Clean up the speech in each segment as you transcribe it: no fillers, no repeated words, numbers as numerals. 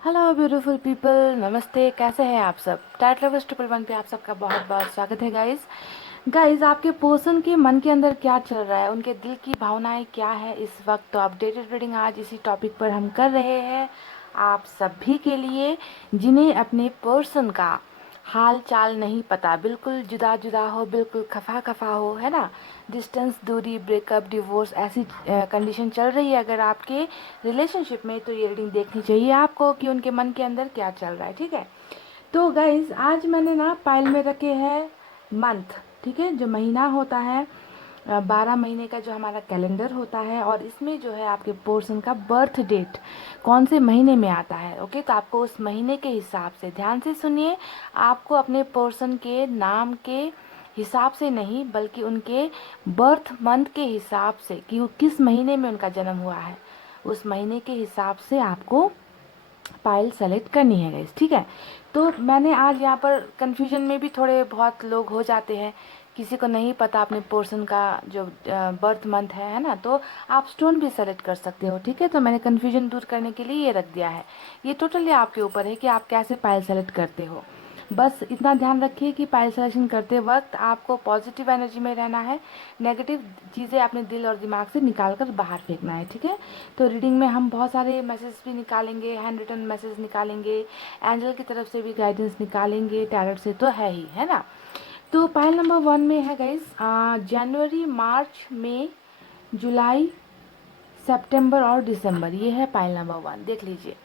Hello beautiful people, नमस्ते। कैसे हैं आप सब? टाइट लवर्स 111 पे आप सबका बहुत बहुत स्वागत है गाइस। आपके पर्सन के मन के अंदर क्या चल रहा है, उनके दिल की भावनाएं क्या है इस वक्त, तो अपडेटेड रीडिंग आज इसी टॉपिक पर हम कर रहे हैं आप सभी के लिए, जिन्हें अपने पर्सन का हाल चाल नहीं पता, बिल्कुल जुदा जुदा हो, बिल्कुल खफा खफा हो, है ना। डिस्टेंस, दूरी, ब्रेकअप, डिवोर्स, ऐसी कंडीशन चल रही है अगर आपके रिलेशनशिप में, तो ये रीडिंग देखनी चाहिए आपको कि उनके मन के अंदर क्या चल रहा है। ठीक है, तो गाइज आज मैंने ना पाइल में रखे हैं मंथ। ठीक है, जो महीना होता है, 12 महीने का जो हमारा कैलेंडर होता है, और इसमें जो है आपके पर्सन का बर्थ डेट कौन से महीने में आता है। ओके, तो आपको उस महीने के हिसाब से ध्यान से सुनिए। आपको अपने पर्सन के नाम के हिसाब से नहीं, बल्कि उनके बर्थ मंथ के हिसाब से कि वो किस महीने में उनका जन्म हुआ है, उस महीने के हिसाब से आपको फाइल सेलेक्ट करनी है गाइस। ठीक है, तो मैंने आज यहाँ पर कन्फ्यूजन में भी थोड़े बहुत लोग हो जाते हैं, किसी को नहीं पता अपने पोर्शन का जो बर्थ मंथ है ना, तो आप स्टोन भी सेलेक्ट कर सकते हो। ठीक है, तो मैंने कन्फ्यूजन दूर करने के लिए ये रख दिया है। ये टोटली आपके ऊपर है कि आप कैसे फाइल सेलेक्ट करते हो। बस इतना ध्यान रखिए कि फाइल सिलेक्शन करते वक्त आपको पॉजिटिव एनर्जी में रहना है, नेगेटिव चीज़ें अपने दिल और दिमाग से निकाल कर बाहर फेंकना है। ठीक है, तो रीडिंग में हम बहुत सारे मैसेज भी निकालेंगे, हैंड रिटन मैसेज निकालेंगे, एंजल की तरफ से भी गाइडेंस निकालेंगे, टैरोट से तो है ही, है ना। तो पाइल नंबर 1 में है गाइस जनवरी, मार्च, मई, जुलाई, सितंबर और दिसंबर। ये है पाइल नंबर 1, देख लीजिए।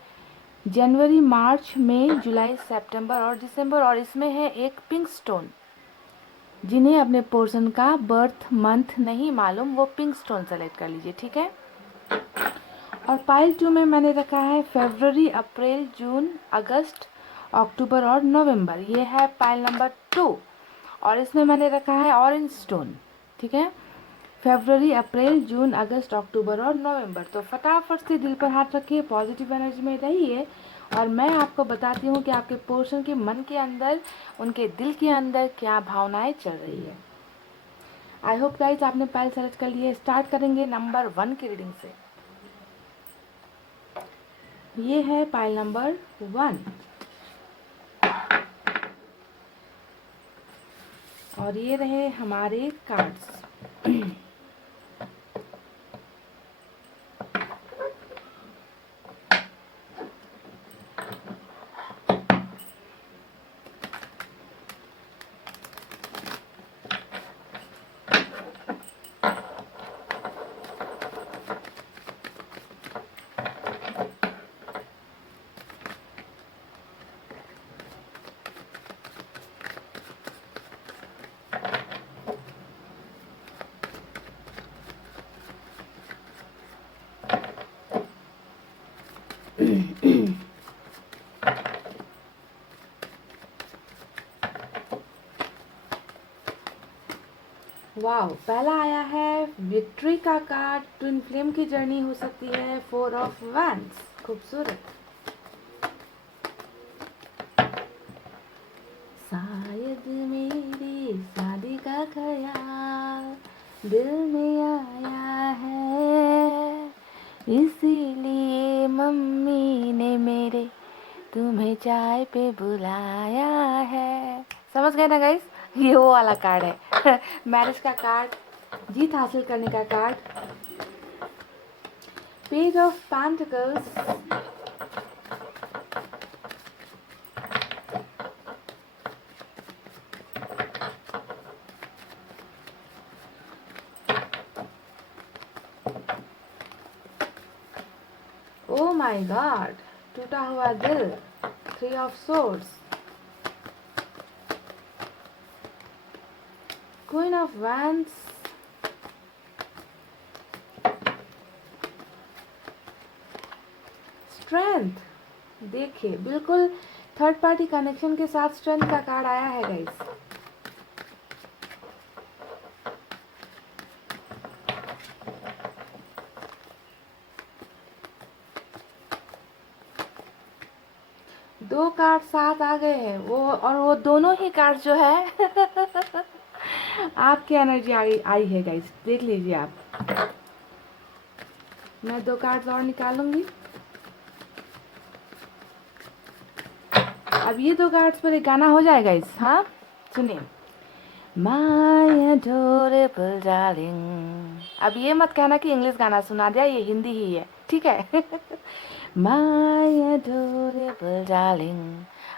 जनवरी, मार्च, मई, जुलाई, सितंबर और दिसंबर, और इसमें है एक पिंक स्टोन। जिन्हें अपने पोर्शन का बर्थ मंथ नहीं मालूम, वो पिंक स्टोन सेलेक्ट कर लीजिए। ठीक है, और पाइल 2 में मैंने रखा है फरवरी, अप्रैल, जून, अगस्त, अक्टूबर और नवंबर। ये है पाइल नंबर 2, और इसमें मैंने रखा है ऑरेंज स्टोन। ठीक है, फरवरी, अप्रैल, जून, अगस्त, अक्टूबर और नवंबर। तो फटाफट से दिल पर हाथ रखिए, पॉजिटिव एनर्जी में रहिए, और मैं आपको बताती हूँ कि आपके पर्सन के मन के अंदर, उनके दिल के अंदर क्या भावनाएं चल रही है। आई होप गाइज आपने पाइल सेलेक्ट कर लिए। स्टार्ट करेंगे नंबर 1 की रीडिंग से। ये है पाइल नंबर 1, और ये रहे हमारे कार्ड्स। वाह, पहला आया है विक्ट्री का कार्ड। ट्विन फ्लेम की जर्नी हो सकती है। 4 ऑफ वैंड्स, खूबसूरत। शायद मेरी शादी का ख्याल दिल में आया है, इसीलिए मम्मी ने मेरे तुम्हें चाय पे बुलाया है। समझ गए ना गाइस, ये वो वाला कार्ड है मैरिज का कार्ड, जीत हासिल करने का card. Page of pentacles, O my God, टूटा हुआ दिल, 3 of swords, queen of wands, strength. देखिए, बिल्कुल थर्ड पार्टी कनेक्शन के साथ स्ट्रेंथ का कार्ड आया है गाइस। दो कार्ड साथ आ गए हैं, वो और वो दोनों ही कार्ड जो है आपकी एनर्जी आई है गाइस, देख लीजिए आप। मैं 2 कार्ड्स और निकालूंगी। अब ये 2 कार्ड्स पर एक गाना हो जाएगा इस, हाँ सुनिए। My adorable darling। अब ये मत कहना कि इंग्लिश गाना सुना दिया, ये हिंदी ही है, ठीक है। My adorable darling,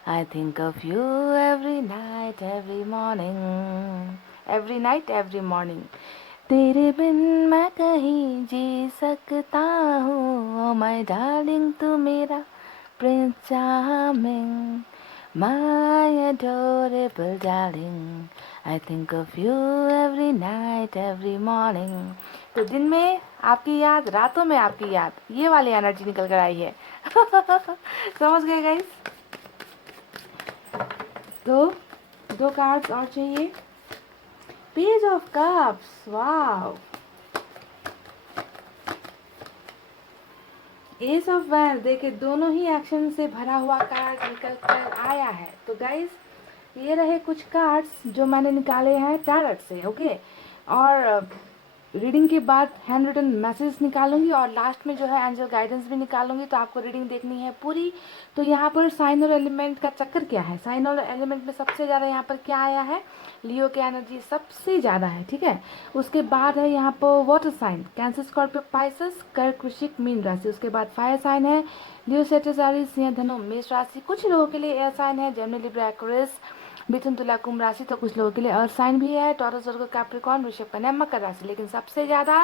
I think of you every night, every morning, every night, every morning। तेरे बिन मैं कहीं जी सकता हूँ, oh my darling तू मेरा Prince Charming। My adorable darling, I think of you every night, every morning। तो दिन में आपकी याद, रातों में आपकी याद, ये वाली एनर्जी निकल कर आई है। समझ गए गाइस? तो 2 कार्ड्स और चाहिए। Page of cups, wow. S of wand, देखिए दोनों ही एक्शन से भरा हुआ कार्ड निकल कर आया है। तो गाइस ये रहे कुछ कार्ड्स जो मैंने निकाले हैं टैरट से, ओके। और रीडिंग के बाद हैंड रिटन मैसेज निकालूंगी और लास्ट में जो है एंजल गाइडेंस भी निकालूंगी। तो आपको रीडिंग देखनी है पूरी। तो यहाँ पर साइन और एलिमेंट का चक्कर क्या है, साइन और एलिमेंट में सबसे ज़्यादा यहाँ पर क्या आया है, लियो की एनर्जी सबसे ज़्यादा है, ठीक है। उसके बाद है यहाँ पर water sign, Cancer, Scorpio, Pisces, कर्क, वृश्चिक, मीन राशि। उसके बाद फायर साइन है लियो, सेजिटेरियस, सिंह, धनु, मेष राशि। कुछ लोगों के लिए एयर साइन है जेमिनी, लिब्रा, एक्वेरियस, मिथुन, तुला, कुंभ राशि। तो कुछ लोगों के लिए अर्थ साइन भी है, टॉरस, वर्गो, कैप्रिकॉर्न, वृषभ, कन्या, मकर राशि। लेकिन सबसे ज़्यादा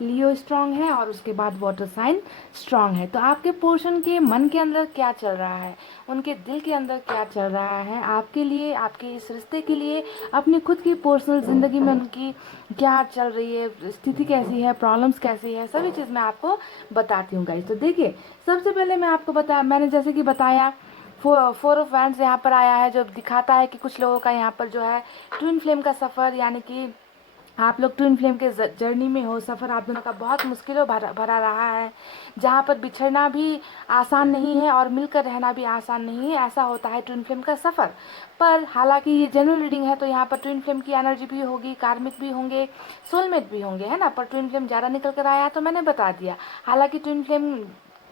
लियो स्ट्रांग है और उसके बाद वाटर साइन स्ट्रांग है। तो आपके पोर्शन के मन के अंदर क्या चल रहा है, उनके दिल के अंदर क्या चल रहा है आपके लिए, आपके इस रिश्ते के लिए, अपनी खुद की पर्सनल ज़िंदगी में उनकी क्या चल रही है, स्थिति कैसी है, प्रॉब्लम्स कैसी है, सभी चीज़ मैं आपको बताती हूँ गाइस। तो देखिए सबसे पहले मैं आपको मैंने जैसे कि बताया 4 ऑफ वैंड्स यहाँ पर आया है, जो दिखाता है कि कुछ लोगों का यहाँ पर जो है ट्विन फ्लेम का सफ़र, यानी कि आप लोग ट्विन फ्लेम के जर्नी में हो, सफ़र आप दोनों का बहुत मुश्किलों भरा रहा है, जहाँ पर बिछड़ना भी आसान नहीं है और मिलकर रहना भी आसान नहीं है। ऐसा होता है ट्विन फ्लेम का सफ़र। पर हालांकि ये जनरल रीडिंग है, तो यहाँ पर ट्विन फ्लेम की एनर्जी भी होगी, कार्मिक भी होंगे, सोलमेट भी होंगे, है ना। पर ट्विन फ्लेम ज़्यादा निकल कर आया तो मैंने बता दिया। हालांकि ट्विन फ्लेम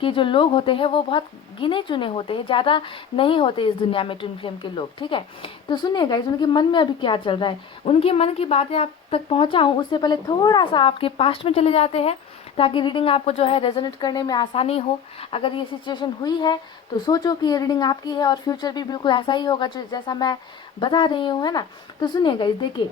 कि जो लोग होते हैं वो बहुत गिने चुने होते हैं, ज़्यादा नहीं होते इस दुनिया में ट्विन फ्लेम के लोग, ठीक है। तो सुनिए गाइस, उनके मन में अभी क्या चल रहा है, उनके मन की बातें आप तक पहुंचाऊं उससे पहले थोड़ा सा आपके पास्ट में चले जाते हैं, ताकि रीडिंग आपको जो है रेजोनेट करने में आसानी हो। अगर ये सिचुएशन हुई है तो सोचो कि ये रीडिंग आपकी है और फ्यूचर भी बिल्कुल ऐसा ही होगा जो जैसा मैं बता रही हूँ, है ना। तो सुनिए गाइस, देखिए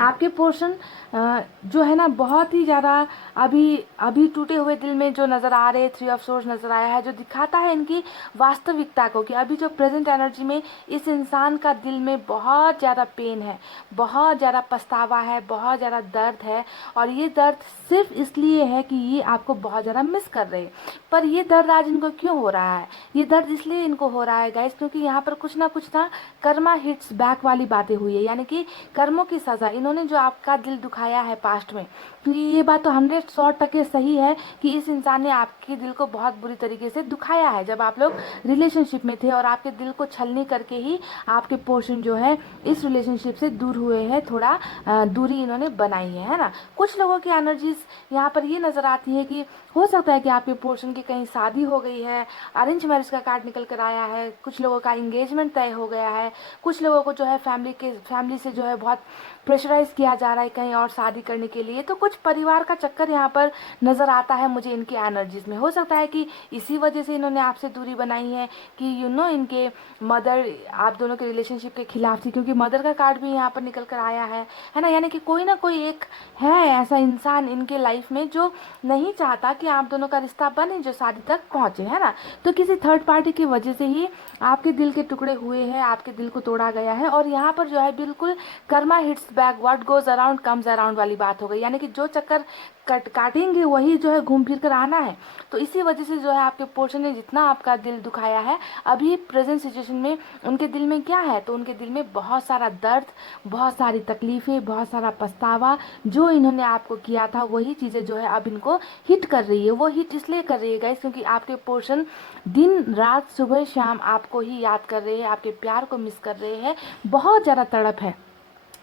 आपके पोर्शन जो है ना बहुत ही ज़्यादा अभी टूटे हुए दिल में जो नज़र आ रहे 3 ऑफ सोर्स नज़र आया है, जो दिखाता है इनकी वास्तविकता को, कि अभी जो प्रेजेंट एनर्जी में इस इंसान का दिल में बहुत ज़्यादा पेन है, बहुत ज़्यादा पछतावा है, बहुत ज़्यादा दर्द है। और ये दर्द सिर्फ इसलिए है कि ये आपको बहुत ज़्यादा मिस कर रहे हैं। पर ये दर्द आज इनको क्यों हो रहा है, ये दर्द इसलिए इनको हो रहा है गाइस, क्योंकि यहाँ पर कुछ ना कुछ ना कर्मा हिट्स बैक वाली बातें हुई है, यानी कि कर्मों की सज़ा। इन्होंने जो आपका दिल दुखाया है पास्ट में, क्योंकि ये बात तो 100% सही है कि इस इंसान ने आपके दिल को बहुत बुरी तरीके से दुखाया है जब आप लोग रिलेशनशिप में थे, और आपके दिल को छलनी करके ही आपके पोर्शन जो है इस रिलेशनशिप से दूर हुए हैं, थोड़ा दूरी इन्होंने बनाई है ना। कुछ लोगों की एनर्जीज यहाँ पर ये नज़र आती है कि हो सकता है कि आपके पोर्शन की कहीं शादी हो गई है, अरेंज मैरिज का कार्ड निकल कर आया है, कुछ लोगों का इंगेजमेंट तय हो गया है, कुछ लोगों को जो है फैमिली से जो है बहुत प्रेशराइज किया जा रहा है कहीं और शादी करने के लिए। तो कुछ परिवार का चक्कर यहाँ पर नज़र आता है मुझे इनकी एनर्जीज में। हो सकता है कि इसी वजह से इन्होंने आपसे दूरी बनाई है, कि इनके मदर आप दोनों के रिलेशनशिप के खिलाफ थी, क्योंकि मदर का कार्ड भी यहाँ पर निकल कर आया है ना। यानी कि कोई ना कोई एक है ऐसा इंसान इनके लाइफ में जो नहीं चाहता कि आप दोनों का रिश्ता बने, जो शादी तक पहुँचे, है ना। तो किसी थर्ड पार्टी की वजह से ही आपके दिल के टुकड़े हुए हैं, आपके दिल को तोड़ा गया है। और यहाँ पर जो है बिल्कुल Karma hits back, what goes around comes around वाली बात हो गई, यानी कि जो चक्कर काटेंगे वही जो है घूम फिर कर आना है। तो इसी वजह से जो है आपके पोर्शन ने जितना आपका दिल दुखाया है अभी प्रेजेंट सिचुएशन में, उनके दिल में क्या है, तो उनके दिल में बहुत सारा दर्द, बहुत सारी तकलीफें, बहुत सारा पछतावा, जो इन्होंने आपको किया था वही चीज़ें जो है अब इनको हिट कर रही है। वो हिट इसलिए कर रही है गाइस क्योंकि आपके पोर्शन दिन रात सुबह शाम आपको ही याद कर रहे हैं, आपके प्यार को मिस कर रहे हैं, बहुत ज़्यादा तड़प है।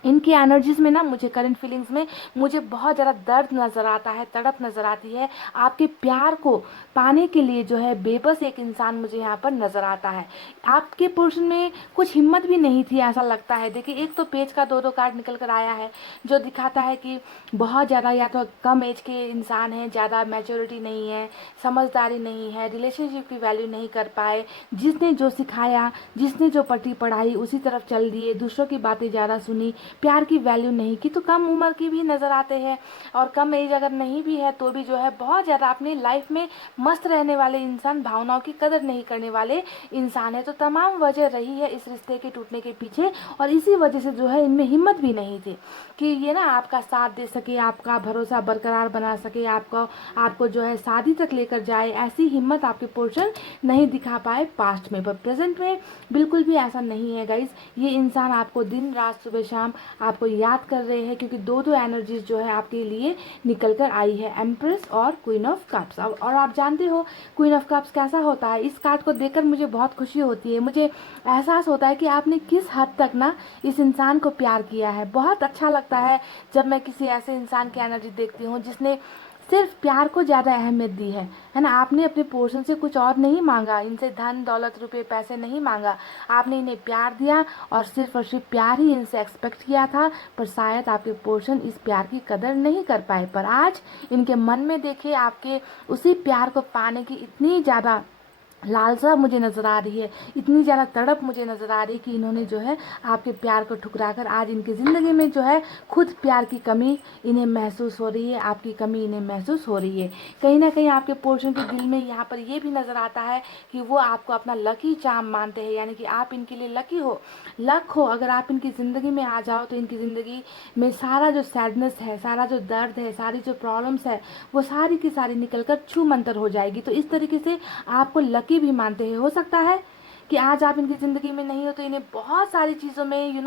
इनकी एनर्जीज में ना मुझे करंट फीलिंग्स में मुझे बहुत ज़्यादा दर्द नज़र आता है, तड़प नज़र आती है। आपके प्यार को पाने के लिए जो है बेबस एक इंसान मुझे यहाँ पर नज़र आता है। आपके पोर्शन में कुछ हिम्मत भी नहीं थी ऐसा लगता है। देखिए, एक तो पेज का 2-2 कार्ड निकल कर आया है जो दिखाता है कि बहुत ज़्यादा या तो कम एज के इंसान हैं, ज़्यादा मैच्योरिटी नहीं है, समझदारी नहीं है, रिलेशनशिप की वैल्यू नहीं कर पाए, जिसने जो सिखाया, जिसने जो पढ़ी पढ़ाई उसी तरफ चल दिए, दूसरों की बातें ज़्यादा सुनी, प्यार की वैल्यू नहीं की। तो कम उम्र की भी नज़र आते हैं, और कम एज अगर नहीं भी है तो भी जो है बहुत ज़्यादा अपनी लाइफ में मस्त रहने वाले इंसान, भावनाओं की कदर नहीं करने वाले इंसान है। तो तमाम वजह रही है इस रिश्ते के टूटने के पीछे, और इसी वजह से जो है इनमें हिम्मत भी नहीं थी कि ये ना आपका साथ दे सके, आपका भरोसा बरकरार बना सके, आपको जो है शादी तक लेकर जाए। ऐसी हिम्मत आपके पोर्शन नहीं दिखा पाए पास्ट में, पर प्रेजेंट में बिल्कुल भी ऐसा नहीं है गाइज। ये इंसान आपको दिन रात सुबह शाम आपको याद कर रहे हैं, क्योंकि दो दो एनर्जीज जो है आपके लिए निकल कर आई है, एम्प्रेस और क्वीन ऑफ कप्स। और आप जानते हो क्वीन ऑफ कप्स कैसा होता है। इस कार्ड को देखकर मुझे बहुत खुशी होती है, मुझे एहसास होता है कि आपने किस हद तक ना इस इंसान को प्यार किया है। बहुत अच्छा लगता है जब मैं किसी ऐसे इंसान की एनर्जी देखती हूँ जिसने सिर्फ प्यार को ज़्यादा अहमियत दी है ना। आपने अपने पोर्शन से कुछ और नहीं मांगा, इनसे धन दौलत रुपए पैसे नहीं मांगा, आपने इन्हें प्यार दिया और सिर्फ प्यार ही इनसे एक्सपेक्ट किया था। पर शायद आपके पोर्शन इस प्यार की कदर नहीं कर पाए, पर आज इनके मन में देखिए आपके उसी प्यार को पाने की इतनी ज़्यादा लालसा मुझे नज़र आ रही है, इतनी ज़्यादा तड़प मुझे नज़र आ रही है कि इन्होंने जो है आपके प्यार को ठुकराकर आज इनकी ज़िंदगी में जो है खुद प्यार की कमी इन्हें महसूस हो रही है, आपकी कमी इन्हें महसूस हो रही है। कहीं ना कहीं आपके पोर्शन के दिल में यहाँ पर ये भी नज़र आता है कि वो आपको अपना लकी चार्म मानते हैं, यानी कि आप इनके लिए लकी हो, लक हो। अगर आप इनकी ज़िंदगी में आ जाओ तो इनकी ज़िंदगी में सारा जो सैडनेस है, सारा जो दर्द है, सारी जो प्रॉब्लम्स है, वो सारी की सारी निकल कर छू मंतर हो जाएगी। तो इस तरीके से आपको लकी भी मानते हैं। हो सकता है कि आज आप इनकी ज़िंदगी में नहीं हो तो इन्हें बहुत सारी चीज़ों में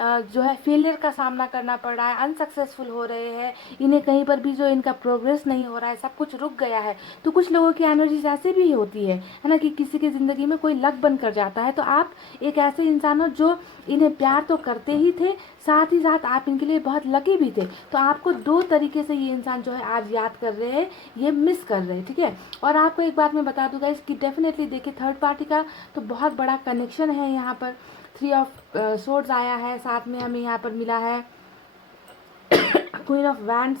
जो है फेलियर का सामना करना पड़ रहा है, अनसक्सेसफुल हो रहे हैं, इन्हें कहीं पर भी जो इनका प्रोग्रेस नहीं हो रहा है, सब कुछ रुक गया है। तो कुछ लोगों की एनर्जीज ऐसे भी होती है ना, कि किसी की ज़िंदगी में कोई लक बन कर जाता है। तो आप एक ऐसे इंसान हो जो इन्हें प्यार तो करते ही थे, साथ ही साथ आप इनके लिए बहुत लकी भी थे। तो आपको दो तरीके से ये इंसान जो है आज याद कर रहे हैं, ये मिस कर रहे हैं, ठीक है। और आपको एक बात मैं बता दूंगा इसकी, डेफिनेटली देखिए थर्ड पार्टी का तो बहुत बड़ा कनेक्शन है यहाँ पर। 3 ऑफ सोर्ड्स आया है, साथ में हमें यहाँ पर मिला है क्वीन ऑफ वैंड्स,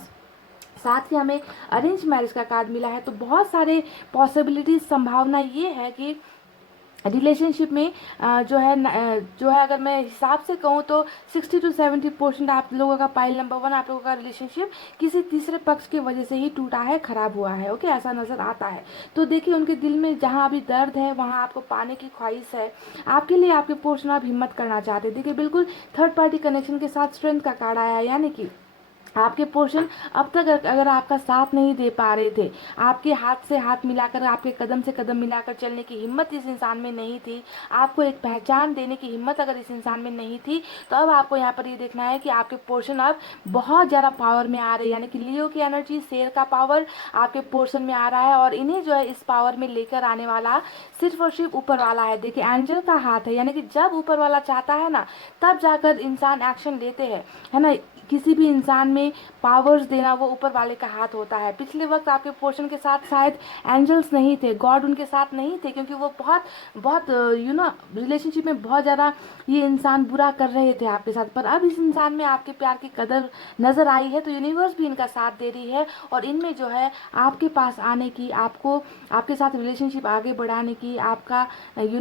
साथ ही हमें अरेंज मैरिज का कार्ड मिला है। तो बहुत सारे पॉसिबिलिटीज, संभावना ये है कि रिलेशनशिप में जो है अगर मैं हिसाब से कहूँ तो 60 to 70% आप लोगों का, पाइल नंबर 1 आप लोगों का रिलेशनशिप किसी तीसरे पक्ष की वजह से ही टूटा है, खराब हुआ है। ओके, ऐसा नज़र आता है। तो देखिए उनके दिल में जहाँ अभी दर्द है वहाँ आपको पाने की ख्वाहिश है, आपके लिए आपके पोर्शन आप हिम्मत करना चाहते हैं। देखिए बिल्कुल थर्ड पार्टी कनेक्शन के साथ स्ट्रेंथ का कार्ड आया है, यानी कि आपके पोर्शन अब तक अगर आपका साथ नहीं दे पा रहे थे, आपके हाथ से हाथ मिलाकर, आपके कदम से कदम मिलाकर चलने की हिम्मत इस इंसान में नहीं थी, आपको एक पहचान देने की हिम्मत अगर इस इंसान में नहीं थी, तो अब आपको यहाँ पर ये देखना है कि आपके पोर्शन अब बहुत ज़्यादा पावर में आ रहे हैं। यानी कि लियो की एनर्जी, शेर का पावर आपके पोर्शन में आ रहा है, और इन्हें जो है इस पावर में लेकर आने वाला सिर्फ और सिर्फ ऊपर वाला है। देखिए एंजल का हाथ है, यानी कि जब ऊपर वाला चाहता है ना, तब जाकर इंसान एक्शन लेते हैं, है ना। किसी भी इंसान में पावर्स देना वो ऊपर वाले का हाथ होता है। पिछले वक्त आपके पोर्शन के साथ शायद एंजल्स नहीं थे, गॉड उनके साथ नहीं थे, क्योंकि वो बहुत बहुत रिलेशनशिप में बहुत ज़्यादा ये इंसान बुरा कर रहे थे आपके साथ। पर अब इस इंसान में आपके प्यार की कदर नज़र आई है, तो यूनिवर्स भी इनका साथ दे रही है, और इनमें जो है आपके पास आने की, आपको आपके साथ रिलेशनशिप आगे बढ़ाने की, आपका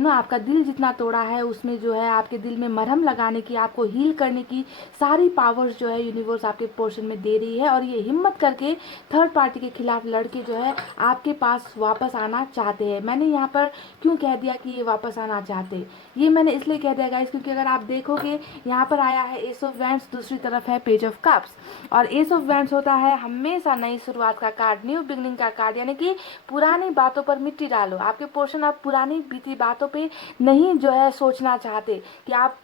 आपका दिल जितना तोड़ा है उसमें जो है आपके दिल में मरहम लगाने की, आपको हील करने की सारी पावर्स जो है यूनिवर्स आपके पोर्शन में दे रही है। और ये हिम्मत करके थर्ड पार्टी के खिलाफ लड़के जो है आपके पास वापस आना चाहते हैं। मैंने यहाँ पर क्यों कह दिया कि ये वापस आना चाहते, ये मैंने इसलिए कह दिया गाइस, क्योंकि अगर आप देखोगे यहाँ पर आया है एस ऑफ वैंड्स, दूसरी तरफ है पेज ऑफ कप्स। और एस ऑफ वैंड्स होता है हमेशा नई शुरुआत का कार्ड, न्यू बिगनिंग का कार्ड, यानी कि पुरानी बातों पर मिट्टी डालो। आपके पोर्शन आप पुरानी बीती बातों पे नहीं जो है सोचना चाहते, कि आप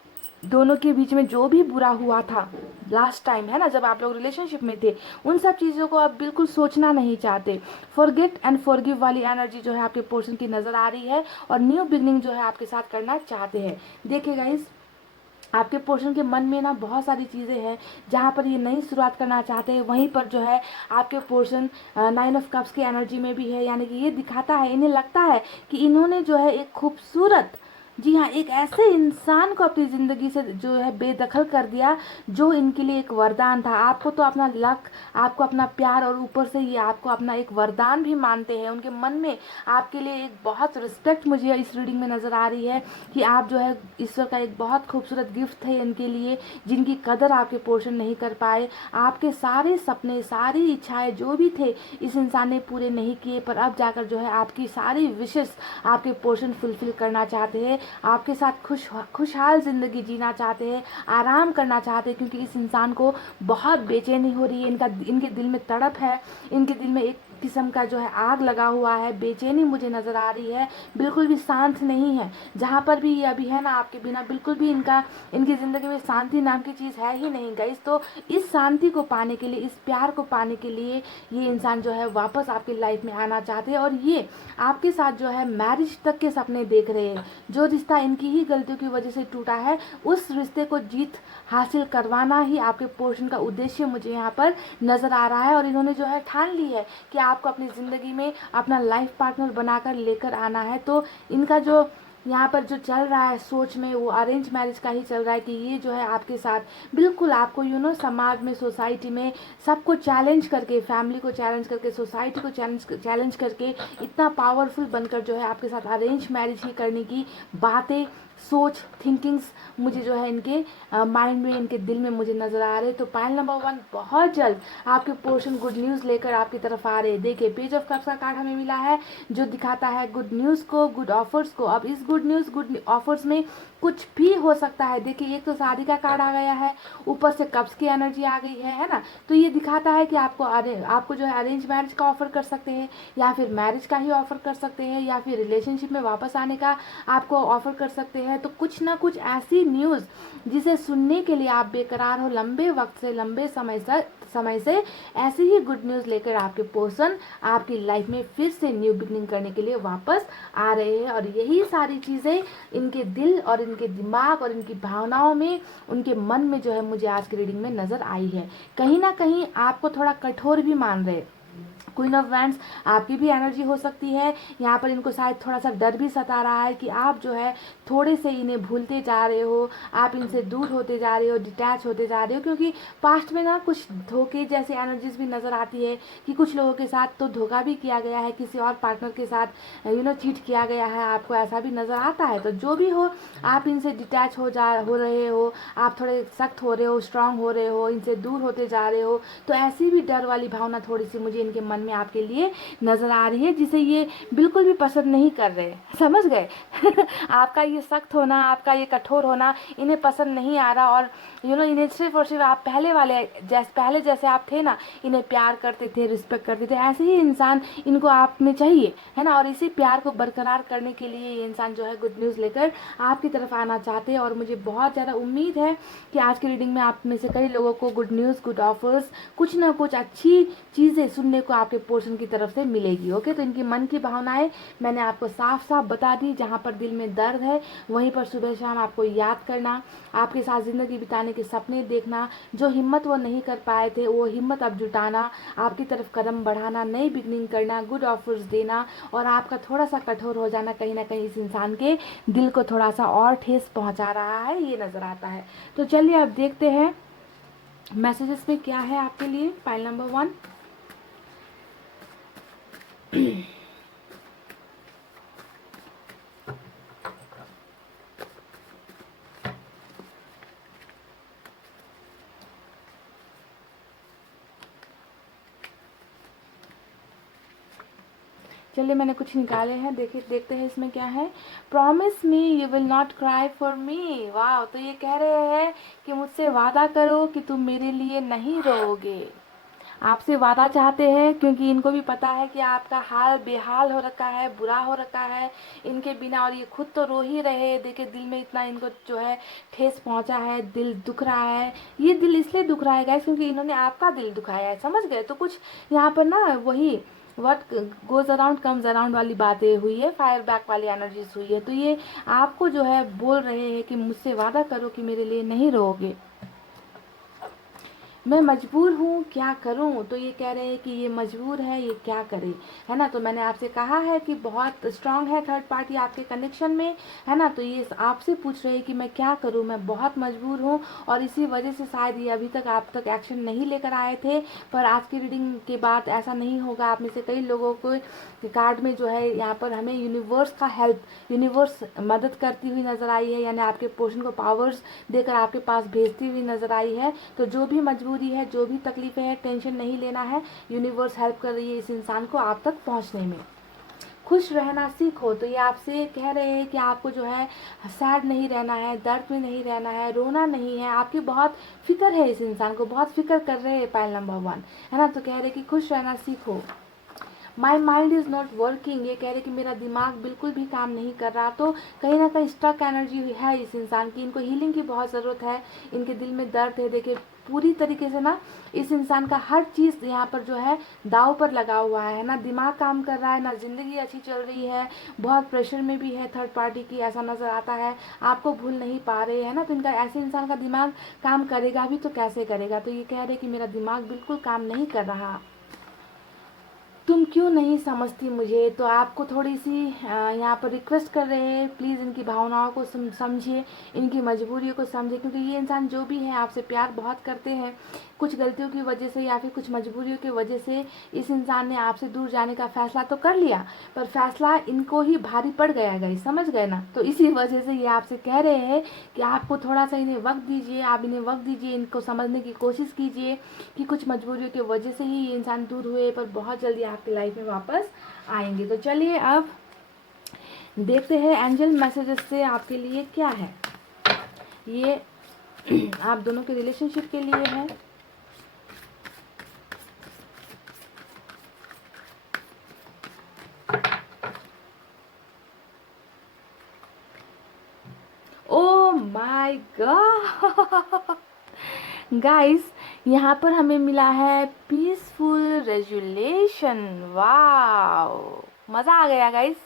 दोनों के बीच में जो भी बुरा हुआ था लास्ट टाइम, है ना, जब आप लोग रिलेशनशिप में थे, उन सब चीज़ों को आप बिल्कुल सोचना नहीं चाहते। फॉरगेट एंड फॉरगिव वाली एनर्जी जो है आपके पोर्शन की नज़र आ रही है, और न्यू बिगनिंग जो है आपके साथ करना चाहते हैं। देखिए गाइस, आपके पोर्शन के मन में ना बहुत सारी चीज़ें हैं, जहाँ पर ये नई शुरुआत करना चाहते हैं वहीं पर जो है आपके पोर्शन 9 ऑफ कप्स की एनर्जी में भी है। यानी कि ये दिखाता है, इन्हें लगता है कि इन्होंने जो है एक खूबसूरत, जी हाँ, एक ऐसे इंसान को अपनी ज़िंदगी से जो है बेदखल कर दिया जो इनके लिए एक वरदान था। आपको तो अपना लक, आपको अपना प्यार, और ऊपर से ये आपको अपना एक वरदान भी मानते हैं। उनके मन में आपके लिए एक बहुत रिस्पेक्ट मुझे इस रीडिंग में नज़र आ रही है कि आप जो है ईश्वर का एक बहुत खूबसूरत गिफ्ट थे इनके लिए, जिनकी कदर आपके पोर्शन नहीं कर पाए। आपके सारे सपने, सारी इच्छाएं जो भी थे इस इंसान ने पूरे नहीं किए, पर अब जाकर जो है आपकी सारी विशेस आपके पोर्शन फुलफिल करना चाहते हैं, आपके साथ खुशहाल ज़िंदगी जीना चाहते हैं, आराम करना चाहते हैं। क्योंकि इस इंसान को बहुत बेचैनी हो रही है, इनके दिल में तड़प है, इनके दिल में एक किस्म का जो है आग लगा हुआ है, बेचैनी मुझे नज़र आ रही है, बिल्कुल भी शांत नहीं है। जहाँ पर भी ये अभी है ना, आपके बिना बिल्कुल भी इनकी ज़िंदगी में शांति नाम की चीज़ है ही नहीं गाइस। तो इस शांति को पाने के लिए, इस प्यार को पाने के लिए ये इंसान जो है वापस आपकी लाइफ में आना चाहते हैं, और ये आपके साथ जो है मैरिज तक के सपने देख रहे हैं। जो रिश्ता इनकी ही गलतियों की वजह से टूटा है, उस रिश्ते को जीत हासिल करवाना ही आपके पोर्शन का उद्देश्य मुझे यहाँ पर नज़र आ रहा है। और इन्होंने जो है ठान ली है कि आपको अपनी ज़िंदगी में अपना लाइफ पार्टनर बनाकर लेकर आना है। तो इनका जो यहाँ पर जो चल रहा है सोच में, वो अरेंज मैरिज का ही चल रहा है कि ये जो है आपके साथ बिल्कुल आपको समाज में, सोसाइटी में सबको चैलेंज करके, फैमिली को चैलेंज करके, सोसाइटी को चैलेंज करके इतना पावरफुल बनकर जो है आपके साथ अरेंज मैरिज ही करने की बातें, सोच, थिंकिंग्स मुझे जो है इनके माइंड में, इनके दिल में मुझे नज़र आ रहे। तो पाइल नंबर 1 बहुत जल्द आपके पोर्शन गुड न्यूज़ लेकर आपकी तरफ आ रहे। देखिए पेज ऑफ कप्स का कार्ड हमें मिला है जो दिखाता है गुड न्यूज़ को, गुड ऑफर्स को। अब इस गुड न्यूज़, गुड ऑफर्स में कुछ भी हो सकता है। देखिए एक तो शादी का कार्ड आ गया है, ऊपर से कप्स की एनर्जी आ गई है ना। तो ये दिखाता है कि आपको जो है अरेंज मैरिज का ऑफर कर सकते हैं, या फिर मैरिज का ही ऑफर कर सकते हैं, या फिर रिलेशनशिप में वापस आने का आपको ऑफर कर सकते हैं। तो कुछ ना कुछ ऐसी न्यूज़ जिसे सुनने के लिए आप बेकरार हो लंबे वक्त से, लंबे समय से ऐसी ही गुड न्यूज़ लेकर आपके पर्सन आपकी लाइफ में फिर से न्यू बिगनिंग करने के लिए वापस आ रहे हैं। और यही सारी चीज़ें इनके दिल और इनके दिमाग और इनकी भावनाओं में, उनके मन में जो है मुझे आज की रीडिंग में नज़र आई है। कहीं ना कहीं आपको थोड़ा कठोर भी मान रहे। क्वीन ऑफ वैंड्स आपकी भी एनर्जी हो सकती है। यहाँ पर इनको शायद थोड़ा सा डर भी सता रहा है कि आप जो है थोड़े से इन्हें भूलते जा रहे हो, आप इनसे दूर होते जा रहे हो, डिटैच होते जा रहे हो। क्योंकि पास्ट में ना कुछ धोखे जैसी एनर्जीज भी नज़र आती है कि कुछ लोगों के साथ तो धोखा भी किया गया है, किसी और पार्टनर के साथ चीट किया गया है, आपको ऐसा भी नज़र आता है। तो जो भी हो, आप इनसे डिटैच हो रहे हो, आप थोड़े सख्त हो रहे हो, स्ट्रांग हो रहे हो, इनसे दूर होते जा रहे हो। तो ऐसी भी डर वाली भावना थोड़ी सी मुझे इनके मन में आपके लिए नजर आ रही है, जिसे ये बिल्कुल भी पसंद नहीं कर रहे। समझ गए? आपका ये सख्त होना, आपका ये कठोर होना इन्हें पसंद नहीं आ रहा। और इन्हें सिर्फ और सिर्फ आप पहले जैसे आप थे ना, इन्हें प्यार करते थे, रिस्पेक्ट करते थे, ऐसे ही इंसान इनको आप में चाहिए, है ना। और इसी प्यार को बरकरार करने के लिए ये इंसान जो है गुड न्यूज़ लेकर आपकी तरफ आना चाहते हैं। और मुझे बहुत ज़्यादा उम्मीद है कि आज की रीडिंग में आप में से कई लोगों को गुड न्यूज़, गुड ऑफर्स, कुछ ना कुछ अच्छी चीज़ें सुनने को आपके पोर्शन की तरफ से मिलेगी। ओके, तो इनकी मन की भावनाएं मैंने आपको साफ साफ बता दी। जहाँ पर दिल में दर्द है वहीं पर सुबह शाम आपको याद करना, आपके साथ ज़िंदगी बिताने के सपने देखना, जो हिम्मत वो नहीं कर पाए थे वो हिम्मत अब जुटाना, आपकी तरफ कदम बढ़ाना, नई बिगनिंग करना, गुड ऑफर्स देना, और आपका थोड़ा सा कठोर हो जाना कहीं ना कहीं इस इंसान के दिल को थोड़ा सा और ठेस पहुंचा रहा है, ये नज़र आता है। तो चलिए अब देखते हैं मैसेजेस में क्या है आपके लिए। File number 1। चलिए मैंने कुछ निकाले हैं, देखते हैं इसमें क्या है। Promise me you will not cry for me. वाह, तो ये कह रहे हैं कि मुझसे वादा करो कि तुम मेरे लिए नहीं रोओगे। आपसे वादा चाहते हैं क्योंकि इनको भी पता है कि आपका हाल बेहाल हो रखा है, बुरा हो रखा है इनके बिना, और ये खुद तो रो ही रहे। देखिए दिल में इतना इनको जो है ठेस पहुंचा है, दिल दुख रहा है। ये दिल इसलिए दुख रहा है गाइस क्योंकि इन्होंने आपका दिल दुखाया है, समझ गए। तो कुछ यहाँ पर ना वही what goes around comes around वाली बातें हुई है, फायर बैक वाली एनर्जीज हुई है। तो ये आपको जो है बोल रहे हैं कि मुझसे वादा करो कि मेरे लिए नहीं रोओगे, मैं मजबूर हूँ क्या करूँ। तो ये कह रहे हैं कि ये मजबूर है, ये क्या करे, है ना। तो मैंने आपसे कहा है कि बहुत स्ट्रांग है थर्ड पार्टी आपके कनेक्शन में, है ना। तो ये आपसे पूछ रहे हैं कि मैं क्या करूँ, मैं बहुत मजबूर हूँ, और इसी वजह से शायद ये अभी तक आप तक एक्शन नहीं लेकर आए थे। पर आज की रीडिंग के बाद ऐसा नहीं होगा। आप में से कई लोगों को कार्ड में जो है यहाँ पर हमें यूनिवर्स का हेल्प, यूनिवर्स मदद करती हुई नजर आई है, यानी आपके पोर्शन को पावर्स देकर आपके पास भेजती हुई नजर आई है। तो जो भी मजबूरी है, जो भी तकलीफें हैं, टेंशन नहीं लेना है, यूनिवर्स हेल्प कर रही है इस इंसान को आप तक पहुंचने में। खुश रहना सीखो। तो ये आपसे कह रहे हैं कि आपको जो है सैड नहीं रहना है, दर्द में नहीं रहना है, रोना नहीं है। आपकी बहुत फिक्र है, इस इंसान को बहुत फिक्र कर रहे हैं पाइल नंबर 1, है ना। तो कह रहे हैं कि खुश रहना सीखो। My mind is not working, ये कह रहे कि मेरा दिमाग बिल्कुल भी काम नहीं कर रहा। तो कहीं ना कहीं स्टक एनर्जी है इस इंसान की, इनको हीलिंग की बहुत ज़रूरत है, इनके दिल में दर्द है। देखिए पूरी तरीके से ना इस इंसान का हर चीज़ यहाँ पर जो है दाव पर लगा हुआ है ना। दिमाग काम कर रहा है ना, ज़िंदगी अच्छी चल रही है, बहुत प्रेशर में भी है थर्ड पार्टी की, ऐसा नज़र आता है। आपको भूल नहीं पा रहे हैं ना। तो इनका ऐसे इंसान का दिमाग काम करेगा भी तो कैसे करेगा। तो ये कह रहे कि मेरा दिमाग बिल्कुल काम नहीं कर रहा, तुम क्यों नहीं समझती मुझे। तो आपको थोड़ी सी यहाँ पर रिक्वेस्ट कर रहे हैं, प्लीज़ इनकी भावनाओं को समझिए, इनकी मजबूरियों को समझिए, क्योंकि ये इंसान जो भी है आपसे प्यार बहुत करते हैं। कुछ गलतियों की वजह से या फिर कुछ मजबूरियों की वजह से इस इंसान ने आपसे दूर जाने का फैसला तो कर लिया, पर फैसला इनको ही भारी पड़ गया, गई समझ गए ना। तो इसी वजह से ये आपसे कह रहे हैं कि आपको थोड़ा सा इन्हें वक्त दीजिए, आप इन्हें वक्त दीजिए, इनको समझने की कोशिश कीजिए कि कुछ मजबूरियों की वजह से ही ये इंसान दूर हुए, पर बहुत जल्दी आपकी लाइफ में वापस आएंगे। तो चलिए अब देखते हैं एंजल मैसेजेस से आपके लिए क्या है। ये आप दोनों के रिलेशनशिप के लिए है। ओ माय गॉड गाइस, यहाँ पर हमें मिला है पीसफुल रेजुलेशन। वाओ, मज़ा आ गया गाइस।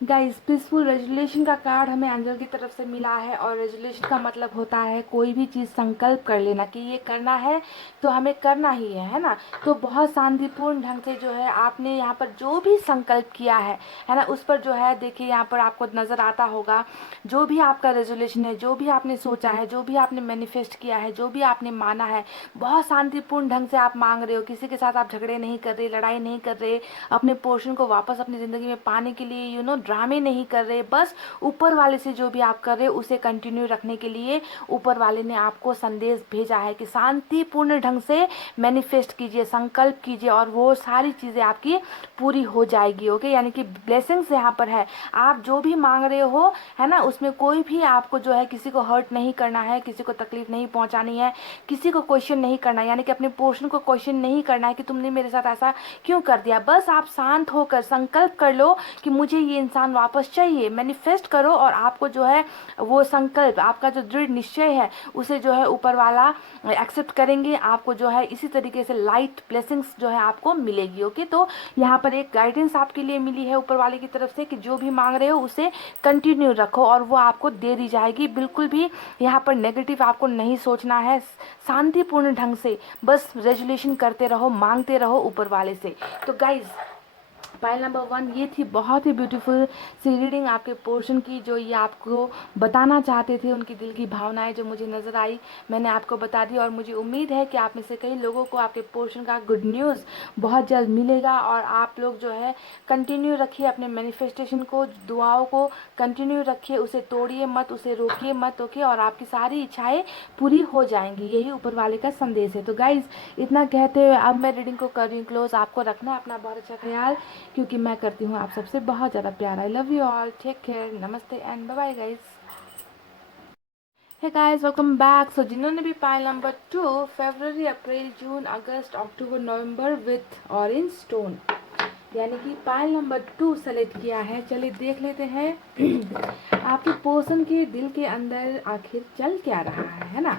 गाइस पीसफुल रेजुलेशन का कार्ड हमें एंजल की तरफ से मिला है, और रेजुलेशन का मतलब होता है कोई भी चीज़ संकल्प कर लेना कि ये करना है तो हमें करना ही है ना। तो बहुत शांतिपूर्ण ढंग से जो है आपने यहाँ पर जो भी संकल्प किया है ना, उस पर जो है देखिए यहाँ पर आपको नज़र आता होगा, जो भी आपका रेजुलेशन है, जो भी आपने सोचा है, जो भी आपने मैनिफेस्ट किया है, जो भी आपने माना है, बहुत शांतिपूर्ण ढंग से आप मांग रहे हो। किसी के साथ आप झगड़े नहीं कर रहे, लड़ाई नहीं कर रहे, अपने पोर्शन को वापस अपनी ज़िंदगी में पाने के लिए ड्रामे नहीं कर रहे। बस ऊपर वाले से जो भी आप कर रहे हो उसे कंटिन्यू रखने के लिए ऊपर वाले ने आपको संदेश भेजा है कि शांतिपूर्ण ढंग से मैनिफेस्ट कीजिए, संकल्प कीजिए, और वो सारी चीज़ें आपकी पूरी हो जाएगी। ओके, यानी कि ब्लेसिंग्स यहाँ पर है। आप जो भी मांग रहे हो है ना, उसमें कोई भी आपको जो है किसी को हर्ट नहीं करना है, किसी को तकलीफ नहीं पहुंचानी है, किसी को क्वेश्चन नहीं करना है, यानी कि अपने पोर्शन को क्वेश्चन नहीं करना है कि तुमने मेरे साथ ऐसा क्यों कर दिया। बस आप शांत होकर संकल्प कर लो कि मुझे ये इंसान वापस चाहिए, मैनिफेस्ट करो, और आपको जो है वो संकल्प, आपका जो दृढ़ निश्चय है, उसे जो है ऊपर वाला एक्सेप्ट करेंगे। आपको जो है इसी तरीके से लाइट ब्लेसिंग्स जो है आपको मिलेगी। ओके, तो यहाँ पर एक गाइडेंस आपके लिए मिली है ऊपर वाले की तरफ से कि जो भी मांग रहे हो उसे कंटिन्यू रखो और वो आपको दे दी जाएगी। बिल्कुल भी यहाँ पर नेगेटिव आपको नहीं सोचना है, शांतिपूर्ण ढंग से बस रेजुलेशन करते रहो, मांगते रहो ऊपर वाले से। तो गाइज फाइल नंबर 1 ये थी बहुत ही ब्यूटीफुल सी रीडिंग आपके पोर्शन की, जो ये आपको बताना चाहते थे, उनकी दिल की भावनाएं जो मुझे नज़र आई मैंने आपको बता दी। और मुझे उम्मीद है कि आप में से कई लोगों को आपके पोर्शन का गुड न्यूज़ बहुत जल्द मिलेगा। और आप लोग जो है कंटिन्यू रखिए अपने मैनिफेस्टेशन को, दुआओं को कंटिन्यू रखिए, उसे तोड़िए मत, उसे रोकिए मत। ओके, और आपकी सारी इच्छाएँ पूरी हो जाएंगी, यही ऊपर वाले का संदेश है। तो गाइज़ इतना कहते हुए अब मैं रीडिंग को कर रही हूँ क्लोज। आपको रखना अपना बहुत अच्छा ख्याल, क्योंकि मैं करती हूँ आप सबसे बहुत ज़्यादा प्यार। I love you all, take care, नमस्ते and bye bye guys. Hey guys, welcome back. So जिन्होंने भी पाइल नंबर 2 फरवरी, अप्रैल, जून, अगस्त, अक्टूबर, नवंबर विथ ऑरेंज स्टोन, यानी कि पाइल नंबर 2 सेलेक्ट किया है, चलिए देख लेते हैं आपके पर्सन के दिल के अंदर आखिर चल क्या रहा है ना।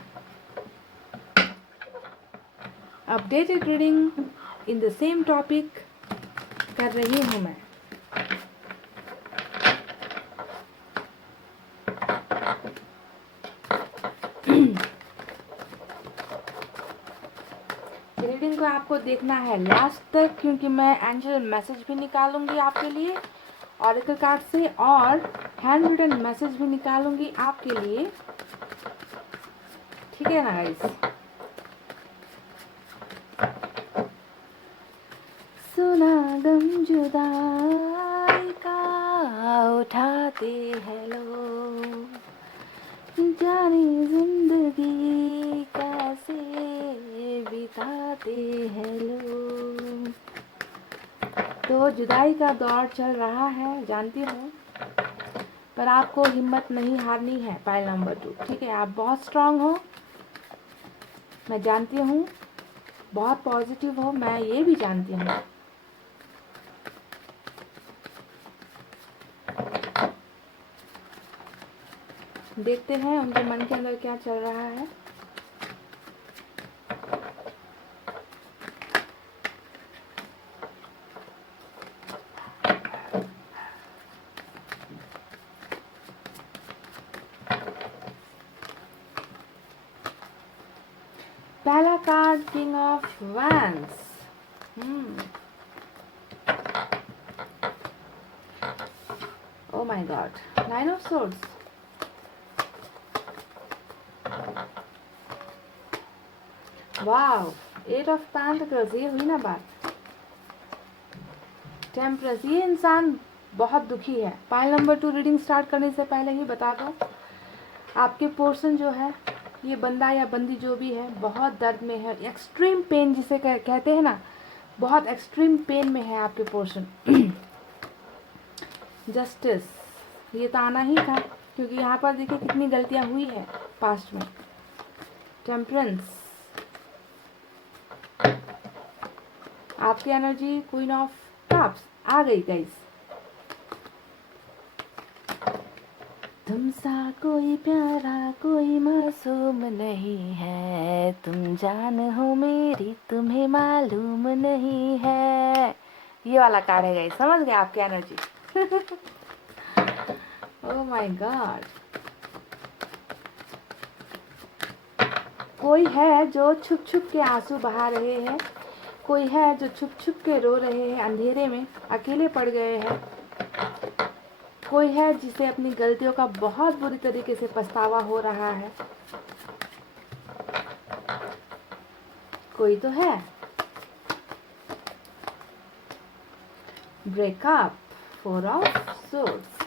Updated reading in the same topic कर रही हूँ मैं। रीडिंग को आपको देखना है लास्ट तक, क्योंकि मैं एंजल मैसेज भी निकालूंगी आपके लिए ऑरेकल कार्ड से, और हैंड रिटन मैसेज भी निकालूंगी आपके लिए। ठीक है ना गाइस? सुना गम जुदाई का उठाते हैं लोग, जाने जिंदगी कैसे बिताते हैं लोग। तो जुदाई का दौर चल रहा है, जानती हूँ, पर आपको हिम्मत नहीं हारनी है। पाइल नंबर 2, ठीक है? आप बहुत स्ट्रांग हो, मैं जानती हूँ, बहुत पॉजिटिव हो, मैं ये भी जानती हूँ। देखते हैं उनके मन के अंदर क्या चल रहा है। पहला card king of wands. Oh my god, nine of swords. Wow, eight of pentacles. ये हुई ना बात। टेम्परेंस, ये इंसान बहुत दुखी है। पाइल नंबर 2 रीडिंग स्टार्ट करने से पहले ही बता दो, आपके पोर्शन जो है, ये बंदा या बंदी जो भी है, बहुत दर्द में है। एक्सट्रीम पेन जिसे कहते हैं ना, बहुत एक्सट्रीम पेन में है आपके पोर्शन। जस्टिस, ये तो आना ही था, क्योंकि यहाँ पर देखिए कितनी गलतियाँ हुई है पास्ट में। टेम्परेंस, आपकी एनर्जी क्वीन ऑफ कप्स आ गई गाइस। तुमसा कोई प्यारा कोई मासूम नहीं है, तुम जान हो मेरी तुम्हें मालूम नहीं है। ये वाला कार्ड है गाइस, समझ गए आपकी एनर्जी? ओह माय गॉड, कोई है जो छुप छुप के आंसू बहा रहे हैं, कोई है जो छुप छुप के रो रहे हैं, अंधेरे में अकेले पड़ गए हैं। कोई है जिसे अपनी गलतियों का बहुत बुरी तरीके से पछतावा हो रहा है। कोई तो है। Breakup, 4 of swords.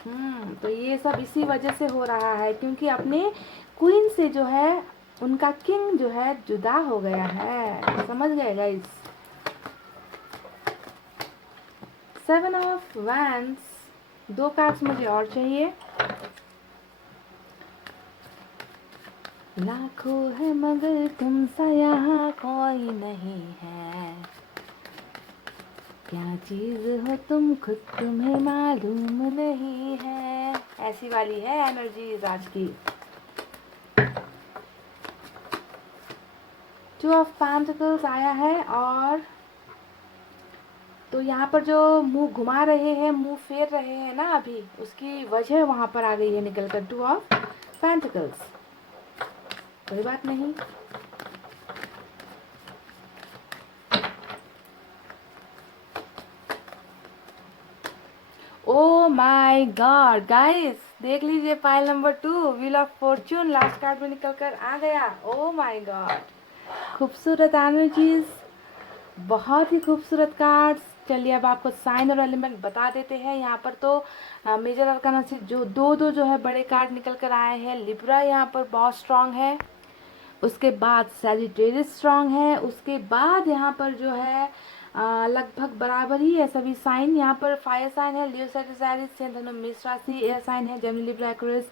तो ये सब इसी वजह से हो रहा है, क्योंकि अपने क्वीन से जो है, उनका किंग जो है जुदा हो गया है। समझ गए गाइस? 7 of wands. 2 कार्ड्स मुझे और चाहिए। लाखों है मगर तुम सा यहाँ कोई नहीं है, क्या चीज हो तुम खुद तुम्हें मालूम नहीं है। ऐसी वाली है एनर्जी आज की। 2 ऑफ पेंटिकल्स आया है, और तो यहाँ पर जो मुंह घुमा रहे हैं, मुंह फेर रहे हैं ना अभी, उसकी वजह वहां पर आ गई है निकल कर। 2 ऑफ पेंटिकल्स, कोई बात नहीं। ओ माय गॉड गाइस, देख लीजिए pile number 2, wheel of Fortune last card में निकल कर आ गया। ओ माय गॉड, खूबसूरत एनर्जीज, बहुत ही खूबसूरत कार्ड्स। चलिए अब आपको साइन और एलिमेंट बता देते हैं। यहाँ पर तो मेजर अरकाना से जो दो जो है बड़े कार्ड निकल कर आए हैं। लिब्रा यहाँ पर बहुत स्ट्रांग है, उसके बाद सैजिटेरियस स्ट्रांग है, उसके बाद यहाँ पर जो है लगभग बराबर ही है सभी साइन। यहाँ पर फायर साइन है लियो, सैजिटेरियस, धनु मेष राशि, एयर साइन है जेमिनी, लिब्रा, एक्वेरियस,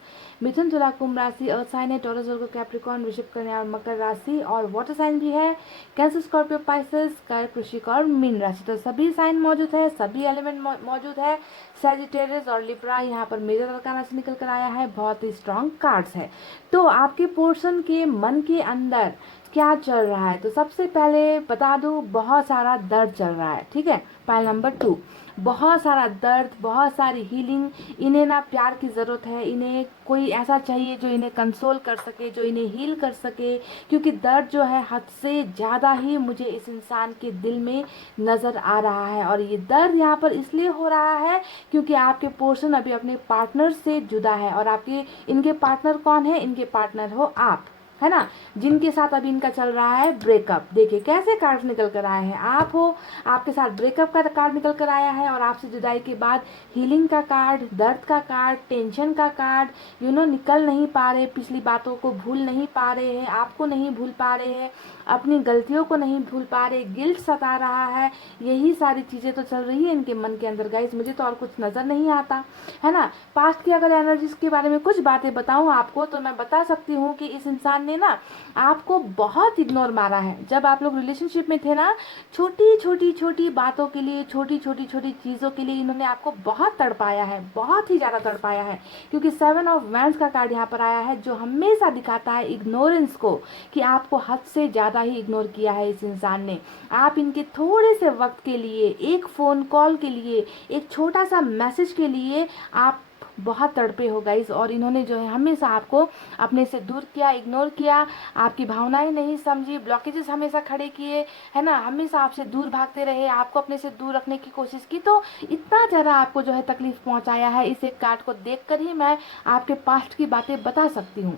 मिथुन, तुला, कुंभ राशि, अर्थ साइन है टॉरस, वर्गो, कैप्रिकॉर्न, वृषभ, कन्या और मकर राशि, और वाटर साइन भी है कैंसर, स्कॉर्पियो, पाइसेस, कर्क, वृश्चिक और मीन राशि। तो सभी साइन मौजूद है, सभी एलिमेंट मौजूद है। सैजिटेरियस और लिब्रा यहाँ पर मेजर अरकाना से निकल कर आया है, बहुत ही स्ट्रॉन्ग कार्ड्स है। तो आपके पोर्शन के मन के अंदर क्या चल रहा है, तो सबसे पहले बता दूं बहुत सारा दर्द चल रहा है, ठीक है। पॉइंट नंबर 2, बहुत सारा दर्द, बहुत सारी हीलिंग। इन्हें ना प्यार की ज़रूरत है, इन्हें कोई ऐसा चाहिए जो इन्हें कंसोल कर सके, जो इन्हें हील कर सके, क्योंकि दर्द जो है हद से ज़्यादा ही मुझे इस इंसान के दिल में नज़र आ रहा है। और ये दर्द यहाँ पर इसलिए हो रहा है क्योंकि आपके पोर्शन अभी अपने पार्टनर से जुदा है। और आपके इनके पार्टनर कौन है, इनके पार्टनर हो आप, है ना, जिनके साथ अभी इनका चल रहा है ब्रेकअप। देखिए कैसे कार्ड निकल कर आए हैं, आप हो, आपके साथ ब्रेकअप का कार्ड निकल कर आया है, और आपसे जुदाई के बाद हीलिंग का कार्ड, दर्द का कार्ड, टेंशन का कार्ड, निकल नहीं पा रहे, पिछली बातों को भूल नहीं पा रहे हैं, आपको नहीं भूल पा रहे हैं, अपनी गलतियों को नहीं भूल पा रहे, गिल्ट सता रहा है। यही सारी चीज़ें तो चल रही है इनके मन के अंदर गाइस, मुझे तो और कुछ नज़र नहीं आता, है ना। पास्ट की अगर एनर्जीज के बारे में कुछ बातें बताऊं आपको, तो मैं बता सकती हूँ कि इस इंसान ने ना आपको बहुत इग्नोर मारा है। जब आप लोग रिलेशनशिप में थे ना, छोटी छोटी छोटी बातों के लिए, छोटी छोटी छोटी चीज़ों के लिए इन्होंने आपको बहुत तड़पाया है, बहुत ही ज़्यादा तड़पाया है। क्योंकि 7 ऑफ वैंड्स का कार्ड यहाँ पर आया है, जो हमेशा दिखाता है इग्नोरेंस को, कि आपको हद से ज़्यादा ही इग्नोर किया है इस इंसान ने। आप इनके थोड़े से वक्त के लिए, एक फ़ोन कॉल के लिए, एक छोटा सा मैसेज के लिए आप बहुत तड़पे हो गाइस। और इन्होंने जो है हमेशा आपको अपने से दूर किया, इग्नोर किया, आपकी भावनाएं नहीं समझी, ब्लॉकेजेस हमेशा खड़े किए, है ना, हमेशा आपसे दूर भागते रहे, आपको अपने से दूर रखने की कोशिश की। तो इतना ज़्यादा आपको जो है तकलीफ पहुंचाया है, इस एक कार्ड को देखकर ही मैं आपके पास्ट की बातें बता सकती हूँ,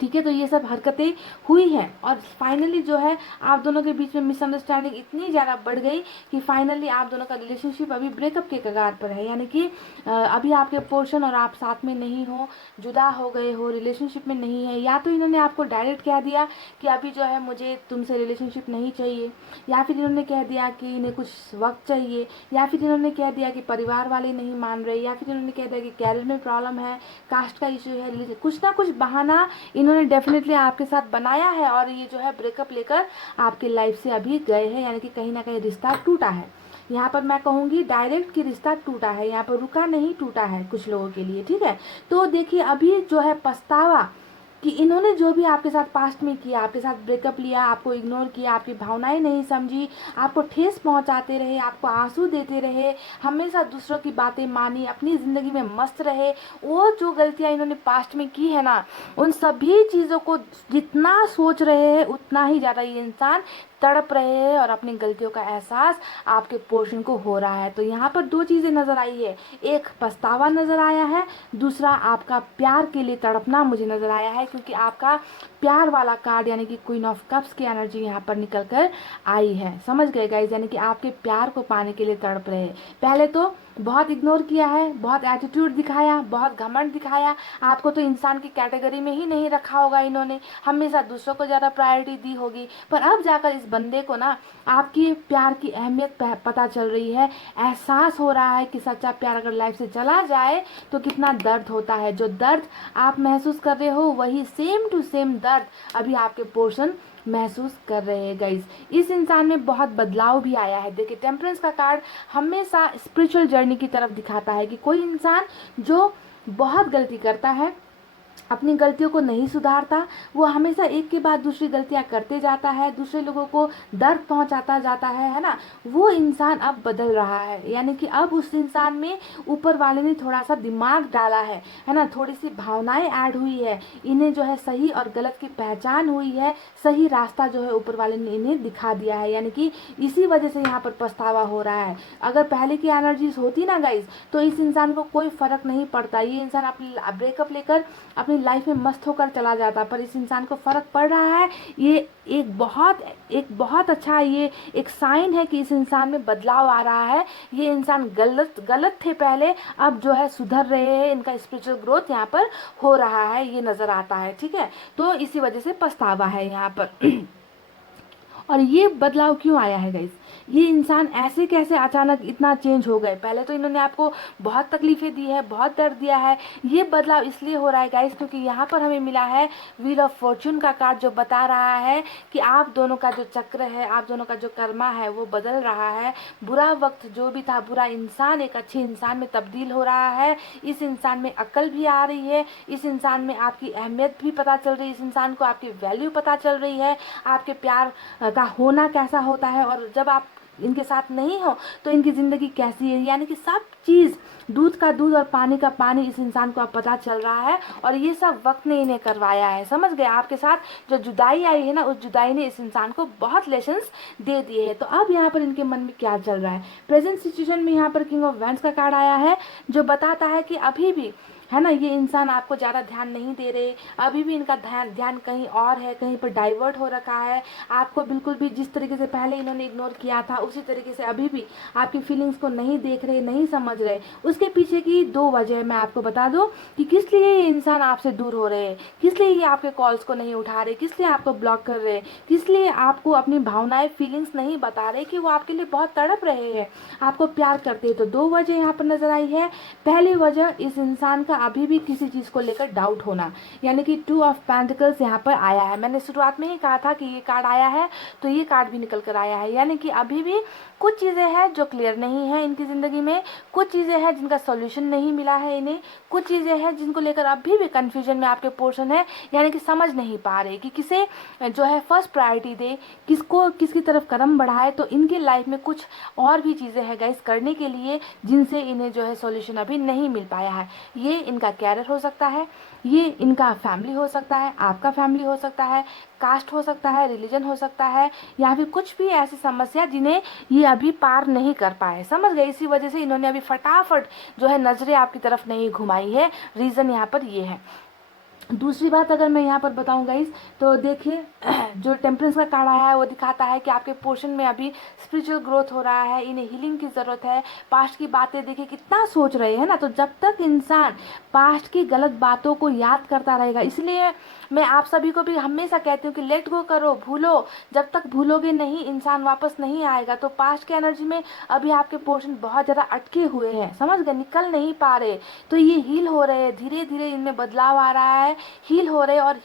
ठीक है। तो ये सब हरकतें हुई हैं, और फाइनली जो है आप दोनों के बीच में मिसअंडरस्टैंडिंग इतनी ज़्यादा बढ़ गई कि फाइनली आप दोनों का रिलेशनशिप अभी ब्रेकअप के कगार पर है। यानी कि अभी आपके पोर्शन और आप साथ में नहीं हो, जुदा हो गए हो, रिलेशनशिप में नहीं है। या तो इन्होंने आपको डायरेक्ट कह दिया कि अभी जो है मुझे तुमसे रिलेशनशिप नहीं चाहिए, या फिर इन्होंने कह दिया कि इन्हें कुछ वक्त चाहिए, या फिर इन्होंने कह दिया कि परिवार वाले नहीं मान रहे, या फिर इन्होंने कह दिया कि कैरियर में प्रॉब्लम है, कास्ट का इशू है, कुछ ना कुछ बहाना इन्होंने डेफिनेटली आपके साथ बनाया है। और ये जो है ब्रेकअप लेकर आपके लाइफ से अभी गए हैं, यानी कि कहीं ना कहीं रिश्ता टूटा है। यहाँ पर मैं कहूँगी डायरेक्ट कि रिश्ता टूटा है, यहाँ पर रुका नहीं, टूटा है कुछ लोगों के लिए, ठीक है। तो देखिए अभी जो है पछतावा कि इन्होंने जो भी आपके साथ पास्ट में किया, आपके साथ ब्रेकअप लिया, आपको इग्नोर किया, आपकी भावनाएं नहीं समझी, आपको ठेस पहुंचाते रहे, आपको आंसू देते रहे, हमेशा दूसरों की बातें मानी, अपनी ज़िंदगी में मस्त रहे, वो जो गलतियां इन्होंने पास्ट में की है ना, उन सभी चीज़ों को जितना सोच रहे हैं उतना ही ज़्यादा ये इंसान तड़प रहे हैं, और अपनी गलतियों का एहसास आपके पोर्शन को हो रहा है। तो यहाँ पर 2 चीज़ें नज़र आई है, एक पछतावा नज़र आया है, दूसरा आपका प्यार के लिए तड़पना मुझे नज़र आया है, क्योंकि आपका प्यार वाला कार्ड यानी कि क्वीन ऑफ कप्स की एनर्जी यहाँ पर निकल कर आई है। समझ गए गाइज, यानी कि आपके प्यार को पाने के लिए तड़प रहे हैं। पहले तो बहुत इग्नोर किया है, बहुत एटीट्यूड दिखाया, बहुत घमंड दिखाया, आपको तो इंसान की कैटेगरी में ही नहीं रखा होगा इन्होंने, हमेशा दूसरों को ज़्यादा प्रायोरिटी दी होगी। पर अब जाकर इस बंदे को ना आपकी प्यार की अहमियत पता चल रही है, एहसास हो रहा है कि सच्चा प्यार अगर लाइफ से चला जाए तो कितना दर्द होता है। जो दर्द आप महसूस कर रहे हो वही सेम टू सेम दर्द अभी आपके पोर्शन महसूस कर रहे हैं गाइज। इस इंसान में बहुत बदलाव भी आया है। देखिए टेम्परेंस का कार्ड हमेशा स्पिरिचुअल जर्नी की तरफ दिखाता है कि कोई इंसान जो बहुत गलती करता है, अपनी गलतियों को नहीं सुधारता, वो हमेशा एक के बाद दूसरी गलतियां करते जाता है, दूसरे लोगों को दर्द पहुंचाता जाता है ना, वो इंसान अब बदल रहा है। यानी कि अब उस इंसान में ऊपर वाले ने थोड़ा सा दिमाग डाला है ना, थोड़ी सी भावनाएं ऐड हुई है, इन्हें जो है सही और गलत की पहचान हुई है, सही रास्ता जो है ऊपर वाले ने इन्हें दिखा दिया है। यानी कि इसी वजह से यहाँ पर पछतावा हो रहा है। अगर पहले की एनर्जीज होती ना गाइज, तो इस इंसान को कोई फर्क नहीं पड़ता, ये इंसान अपनी ब्रेकअप लेकर अपनी लाइफ में मस्त होकर चला जाता। पर इस इंसान को फर्क पड़ रहा है, ये एक बहुत अच्छा ये एक साइन है कि इस इंसान में बदलाव आ रहा है। ये इंसान गलत थे पहले, अब जो है सुधर रहे हैं, इनका स्पिरिचुअल ग्रोथ यहाँ पर हो रहा है, ये नजर आता है, ठीक है। तो इसी वजह से पछतावा है यहाँ पर। और ये बदलाव क्यों आया है गाइस, ये इंसान ऐसे कैसे अचानक इतना चेंज हो गए, पहले तो इन्होंने आपको बहुत तकलीफें दी है, बहुत दर्द दिया है। ये बदलाव इसलिए हो रहा है गाइस क्योंकि यहाँ पर हमें मिला है व्हील ऑफ फॉर्च्यून का कार्ड, जो बता रहा है कि आप दोनों का जो चक्र है, आप दोनों का जो कर्मा है वो बदल रहा है। बुरा वक्त जो भी था, बुरा इंसान एक अच्छे इंसान में तब्दील हो रहा है। इस इंसान में अक्ल भी आ रही है, इस इंसान में आपकी अहमियत भी पता चल रही है, इस इंसान को आपकी वैल्यू पता चल रही है, आपके प्यार का होना कैसा होता है, और जब आप इनके साथ नहीं हो तो इनकी ज़िंदगी कैसी है। यानी कि सब चीज़, दूध का दूध और पानी का पानी इस इंसान को अब पता चल रहा है, और ये सब वक्त ने इन्हें करवाया है। समझ गए, आपके साथ जो जुदाई आई है ना, उस जुदाई ने इस इंसान को बहुत लेसन्स दे दिए हैं। तो अब यहाँ पर इनके मन में क्या चल रहा है, प्रेजेंट सिचुएशन में यहाँ पर किंग ऑफ वैंड्स का कार्ड आया है, जो बताता है कि अभी भी है ना, ये इंसान आपको ज़्यादा ध्यान नहीं दे रहे, अभी भी इनका ध्यान कहीं और है, कहीं पर डाइवर्ट हो रखा है। आपको बिल्कुल भी जिस तरीके से पहले इन्होंने इग्नोर किया था, उसी तरीके से अभी भी आपकी फीलिंग्स को नहीं देख रहे, नहीं समझ रहे। उसके पीछे की दो वजह मैं आपको बता दूं कि किस लिए ये इंसान आपसे दूर हो रहे हैं, किस लिए ये आपके कॉल्स को नहीं उठा रहे, किस लिए आपको ब्लॉक कर रहे हैं, किस लिए आपको अपनी भावनाएं, फीलिंग्स नहीं बता रहे कि वो आपके लिए बहुत तड़प रहे हैं, आपको प्यार करते हैं। तो दो वजह यहाँ पर नजर आई है। पहली वजह, इस इंसान का अभी भी किसी चीज़ को लेकर डाउट होना, यानी कि टू ऑफ पेंटिकल्स यहाँ पर आया है। मैंने शुरुआत में ही कहा था कि ये कार्ड आया है, तो ये कार्ड भी निकल कर आया है। यानी कि अभी भी कुछ चीज़ें हैं जो क्लियर नहीं है इनकी ज़िंदगी में, कुछ चीज़ें हैं जिनका सॉल्यूशन नहीं मिला है इन्हें, कुछ चीज़ें हैं जिनको लेकर अभी भी कन्फ्यूजन में आपके पोर्शन है, यानी कि समझ नहीं पा रहे कि किसे जो है फर्स्ट प्रायोरिटी दे, किसको किसकी तरफ कदम बढ़ाए। तो इनके लाइफ में कुछ और भी चीज़ें हैं गाइस करने के लिए, जिनसे इन्हें जो है सॉल्यूशन अभी नहीं मिल पाया है। ये इनका कैरियर हो सकता है, ये इनका फैमिली हो सकता है, आपका फैमिली हो सकता है, कास्ट हो सकता है, रिलीजन हो सकता है, या फिर कुछ भी ऐसी समस्या जिन्हें ये अभी पार नहीं कर पाए। समझ गए, इसी वजह से इन्होंने अभी फटाफट जो है नजरें आपकी तरफ नहीं घुमाई है। रीज़न यहाँ पर ये है। दूसरी बात अगर मैं यहाँ पर बताऊँ गाइस, तो देखिए जो टेम्परेंस का कार्ड आया है वो दिखाता है कि आपके पोर्शन में अभी स्पिरिचुअल ग्रोथ हो रहा है, इन्हें हीलिंग की ज़रूरत है। पास्ट की बातें देखिए कितना सोच रहे हैं ना, तो जब तक इंसान पास्ट की गलत बातों को याद करता रहेगा, इसलिए मैं आप सभी को भी हमेशा कहती हूँ कि लेट गो करो, भूलो। जब तक भूलोगे नहीं, इंसान वापस नहीं आएगा। तो पास्ट के एनर्जी में अभी आपके पोर्शन बहुत ज़्यादा अटके हुए हैं, समझ गए, निकल नहीं पा रहे। तो ये हील हो रहे हैं, धीरे धीरे इनमें बदलाव आ रहा है, हील हो रहे हैं। और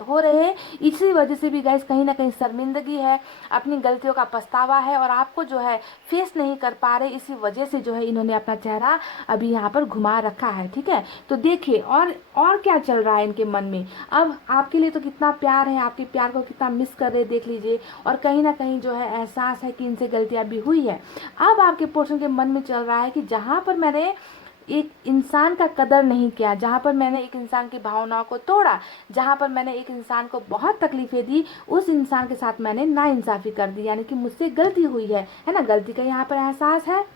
हो रहे हैं इसी वजह से भी गाइस कहीं ना कहीं शर्मिंदगी है, अपनी गलतियों का पछतावा है, और आपको जो है फेस नहीं कर पा रहे। इसी वजह से जो है इन्होंने अपना चेहरा अभी यहाँ पर घुमा रखा है। ठीक है, तो देखिए और क्या चल रहा है इनके मन में। अब आपके लिए तो कितना प्यार है, आपके प्यार को कितना मिस कर रहे देख लीजिए, और कहीं ना कहीं जो है एहसास है कि इनसे गलतियां भी हुई है। अब आपके पोर्शन के मन में चल रहा है कि जहाँ पर मैंने एक इंसान का कदर नहीं किया, जहाँ पर मैंने एक इंसान की भावनाओं को तोड़ा, जहाँ पर मैंने एक इंसान को बहुत तकलीफें दी, उस इंसान के साथ मैंने नाइंसाफ़ी कर दी, यानी कि मुझसे गलती हुई है ना, गलती का यहाँ पर एहसास है।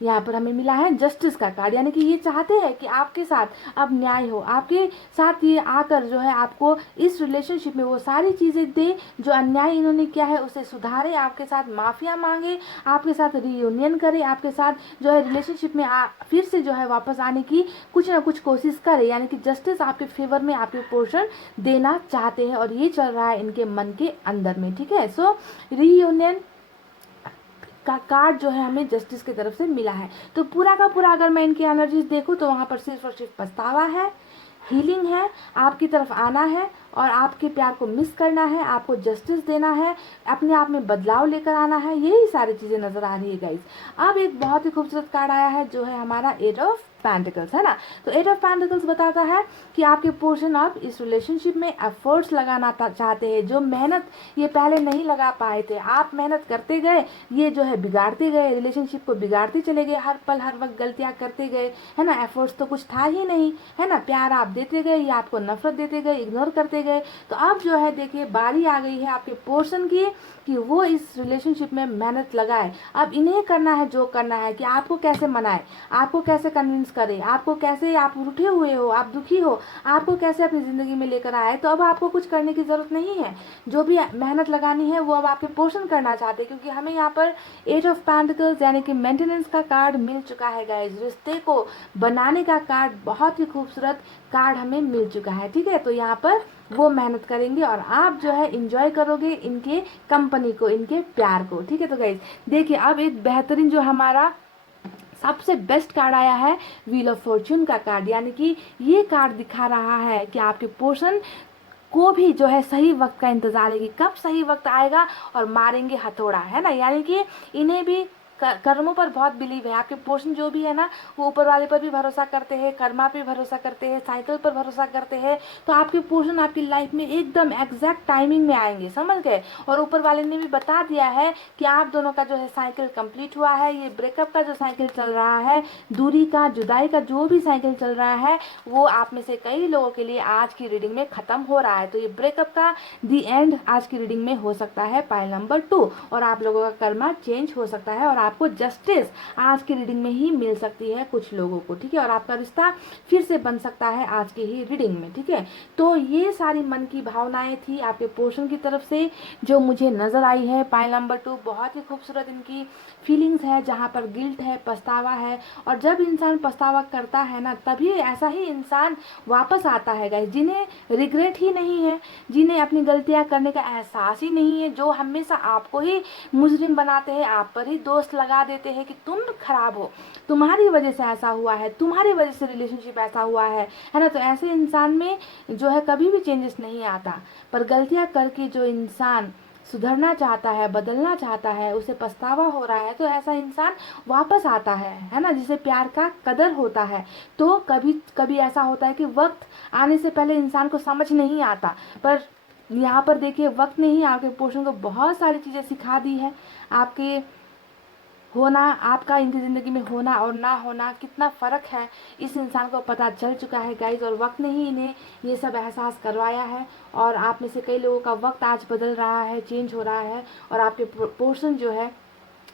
यहाँ पर हमें मिला है जस्टिस का कार्ड, यानी कि ये चाहते हैं कि आपके साथ अब न्याय हो, आपके साथ ये आकर जो है आपको इस रिलेशनशिप में वो सारी चीज़ें दे जो अन्याय इन्होंने किया है उसे सुधारे, आपके साथ माफ़िया मांगे, आपके साथ रीयूनियन करे, आपके साथ जो है रिलेशनशिप में फिर से जो है वापस आने की कुछ ना कुछ कोशिश करे। यानी कि जस्टिस आपके फेवर में आपके पोर्शन देना चाहते हैं, और ये चल रहा है इनके मन के अंदर में। ठीक है, सो रीयूनियन का कार्ड जो है हमें जस्टिस की तरफ से मिला है। तो पूरा का पूरा अगर मैं इनकी एनर्जीज देखूँ तो वहाँ पर सिर्फ और सिर्फ पछतावा है, हीलिंग है, आपकी तरफ आना है, और आपके प्यार को मिस करना है, आपको जस्टिस देना है, अपने आप में बदलाव लेकर आना है, यही सारी चीज़ें नज़र आ रही है गाइस। अब एक बहुत ही खूबसूरत कार्ड आया है जो है हमारा एट ऑफ पेंटिकल्स, है ना। तो एट ऑफ पेंटिकल्स बताता है कि आपके पोर्शन अब इस रिलेशनशिप में एफर्ट्स लगाना चाहते हैं, जो मेहनत ये पहले नहीं लगा पाए थे। आप मेहनत करते गए, ये जो है बिगाड़ते गए, रिलेशनशिप को बिगाड़ते चले गए, हर पल हर वक्त गलतियाँ करते गए, है ना। एफर्ट्स तो कुछ था ही नहीं, है ना। प्यार आप देते गए, ये आपको नफरत देते गए, इग्नोर करते गए। तो अब जो है देखिए बारी आ गई है आपके पोर्शन की कि वो इस रिलेशनशिप में मेहनत लगाए। अब इन्हें करना है जो करना है, कि आपको कैसे मनाए, आपको कैसे कन्विंस करे, आपको कैसे, आप रूठे हुए हो, आप दुखी हो, आपको कैसे अपनी ज़िंदगी में लेकर आए। तो अब आपको कुछ करने की ज़रूरत नहीं है, जो भी मेहनत लगानी है वो अब आपके पोर्शन करना चाहते हैं, क्योंकि हमें यहाँ पर एट ऑफ पेंटिकल्स यानी कि मेंटेनेंस का कार्ड मिल चुका है गाइस। रिश्ते को बनाने का कार्ड, बहुत ही खूबसूरत कार्ड हमें मिल चुका है। ठीक है, तो यहाँ पर वो मेहनत करेंगे और आप जो है इंजॉय करोगे इनके कंपनी को, इनके प्यार को। ठीक है, तो गाइज देखिए अब एक बेहतरीन जो हमारा सबसे बेस्ट कार्ड आया है व्हील ऑफ फॉर्च्यून का कार्ड, यानी कि ये कार्ड दिखा रहा है कि आपके पोर्शन को भी जो है सही वक्त का इंतजार है कि कब सही वक्त आएगा और मारेंगे हथौड़ा, है ना। यानी कि इन्हें भी कर्मों पर बहुत बिलीव है। आपके पोर्शन जो भी है ना वो ऊपर वाले पर भी भरोसा करते हैं, कर्मा पे भरोसा करते हैं, साइकिल पर भरोसा करते हैं। तो आपके पोर्शन आपकी लाइफ में एकदम एग्जैक्ट टाइमिंग में आएंगे, समझ गए। और ऊपर वाले ने भी बता दिया है कि आप दोनों का जो है साइकिल कंप्लीट हुआ है। ये ब्रेकअप का जो साइकिल चल रहा है, दूरी का, जुदाई का जो भी साइकिल चल रहा है, वो आप में से कई लोगों के लिए आज की रीडिंग में खत्म हो रहा है। तो ये ब्रेकअप का दी एंड आज की रीडिंग में हो सकता है पाइल नंबर 2, और आप लोगों का कर्मा चेंज हो सकता है और आपको जस्टिस आज की रीडिंग में ही मिल सकती है कुछ लोगों को। ठीक है, और आपका रिश्ता फिर से बन सकता है आज की ही रीडिंग में। ठीक है, तो ये सारी मन की भावनाएं थी आपके पोर्शन की तरफ से जो मुझे नजर आई है। पाइल नंबर 2 बहुत ही खूबसूरत इनकी फीलिंग्स है, जहाँ पर गिल्ट है, पछतावा है। और जब इंसान पछतावा करता है ना तभी ऐसा ही इंसान वापस आता है गाइस, जिन्हें रिग्रेट ही नहीं है, जिन्हें अपनी गलतियां करने का एहसास ही नहीं है, जो हमेशा आपको ही मुजरिम बनाते हैं, आप पर ही दोस्त लगा देते हैं कि तुम खराब हो, तुम्हारी वजह से ऐसा हुआ है, तुम्हारी वजह से रिलेशनशिप ऐसा हुआ है ना। तो ऐसे इंसान में जो है कभी भी चेंजेस नहीं आता। पर गलतियां करके जो इंसान सुधरना चाहता है, बदलना चाहता है, उसे पछतावा हो रहा है, तो ऐसा इंसान वापस आता है ना, जिसे प्यार का कदर होता है। तो कभी कभी ऐसा होता है कि वक्त आने से पहले इंसान को समझ नहीं आता, पर यहाँ पर देखिए वक्त ने ही आपके पोर्शन को बहुत सारी चीज़ें सिखा दी है। आपके होना, आपका इनकी ज़िंदगी में होना और ना होना कितना फ़र्क है, इस इंसान को पता चल चुका है गाइज, और वक्त ने ही इन्हें ये सब एहसास करवाया है। और आप में से कई लोगों का वक्त आज बदल रहा है, चेंज हो रहा है, और आपके पोर्शन जो है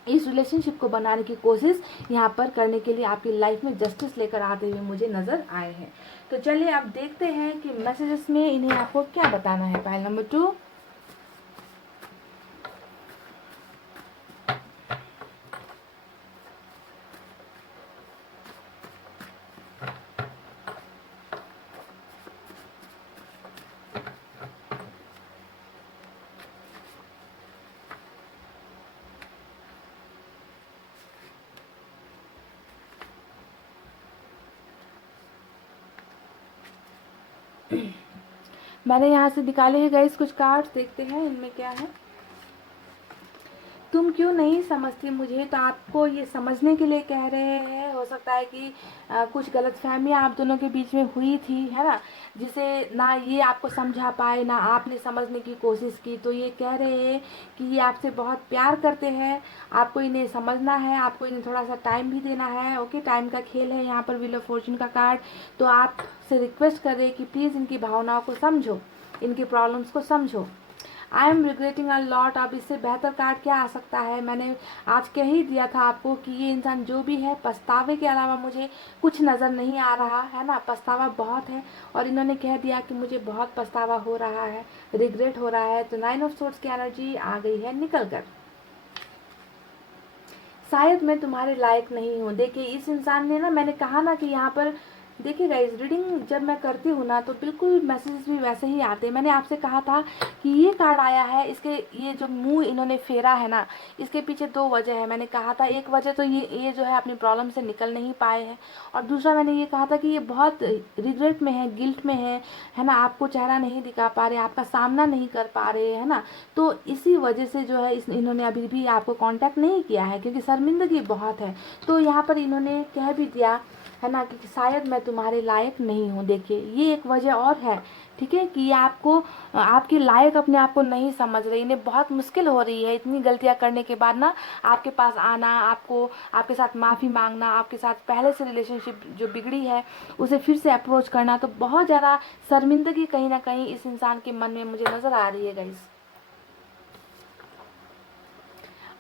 इस रिलेशनशिप को बनाने की कोशिश यहाँ पर करने के लिए आपकी लाइफ में जस्टिस लेकर आते हुए मुझे नज़र आए हैं। तो चलिए अब देखते हैं कि मैसेजेस में इन्हें आपको क्या बताना है। पाइल नंबर 2, मैंने यहाँ से निकाले हैं गाइस कुछ कार्ड्स, देखते हैं इनमें क्या है। तुम क्यों नहीं समझती मुझे, तो आपको ये समझने के लिए कह रहे हैं। हो सकता है कि कुछ गलतफहमियां आप दोनों के बीच में हुई थी, है ना, जिसे ना ये आपको समझा पाए ना आपने समझने की कोशिश की। तो ये कह रहे हैं कि ये आपसे बहुत प्यार करते हैं, आपको इन्हें समझना है, आपको इन्हें थोड़ा सा टाइम भी देना है। ओके, टाइम का खेल है यहाँ पर व्हील ऑफ फॉर्च्यून का कार्ड। तो आपसे रिक्वेस्ट कर रहे हैं कि प्लीज़ इनकी भावनाओं को समझो, इनकी प्रॉब्लम्स को समझो। I am regretting a lot. अब इससे बेहतर कार्ड क्या आ सकता है। मैंने आज कह ही दिया था आपको कि ये इंसान जो भी है, पछतावे के अलावा मुझे कुछ नज़र नहीं आ रहा है ना, पछतावा बहुत है। और इन्होंने कह दिया कि मुझे बहुत पछतावा हो रहा है, रिग्रेट हो रहा है। तो 9 ऑफ सोर्ड्स की एनर्जी आ गई है निकल कर। शायद मैं तुम्हारे लायक नहीं हूँ। देखिए इस इंसान ने ना, मैंने कहा ना कि यहाँ पर देखिए गाइस, रीडिंग जब मैं करती हूँ ना तो बिल्कुल मैसेजेस भी वैसे ही आते हैं। मैंने आपसे कहा था कि ये कार्ड आया है, इसके ये जो मुंह इन्होंने फेरा है ना, इसके पीछे 2 वजह है। मैंने कहा था एक वजह तो ये जो है अपनी प्रॉब्लम से निकल नहीं पाए हैं, और दूसरा मैंने ये कहा था कि ये बहुत रिग्रेट में है, गिल्ट में है ना, आपको चेहरा नहीं दिखा पा रहे, आपका सामना नहीं कर पा रहे, है ना। तो इसी वजह से जो है इन्होंने अभी भी आपको कांटेक्ट नहीं किया है, क्योंकि शर्मिंदगी बहुत है। तो यहाँ पर इन्होंने कह भी दिया है ना कि शायद मैं तुम्हारे लायक नहीं हूँ। देखिए ये एक वजह और है, ठीक है, कि ये आपको आपके लायक अपने आप को नहीं समझ रही। इन्हें बहुत मुश्किल हो रही है इतनी गलतियाँ करने के बाद ना आपके पास आना, आपको आपके साथ माफ़ी मांगना, आपके साथ पहले से रिलेशनशिप जो बिगड़ी है उसे फिर से अप्रोच करना। तो बहुत ज़्यादा शर्मिंदगी कहीं ना कहीं इस इंसान के मन में मुझे नज़र आ रही है guys.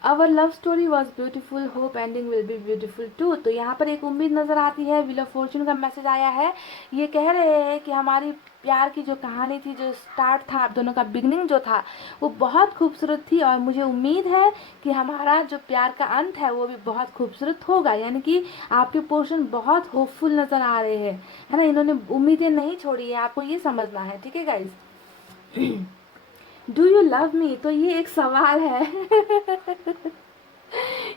Our love story was beautiful, hope ending will be beautiful too. तो यहाँ पर एक उम्मीद नज़र आती है। व्हील ऑफ फॉर्च्यून का मैसेज आया है। ये कह रहे हैं कि हमारी प्यार की जो कहानी थी, जो स्टार्ट था, आप दोनों का बिगनिंग जो था वो बहुत खूबसूरत थी, और मुझे उम्मीद है कि हमारा जो प्यार का अंत है वो भी बहुत खूबसूरत होगा। यानी कि आपके पोर्शन बहुत होपफुल नज़र आ रहे हैं, है ना। इन्होंने उम्मीदें नहीं छोड़ी है, आपको ये समझना है, ठीक है guys. Do you love me, तो ये एक सवाल है।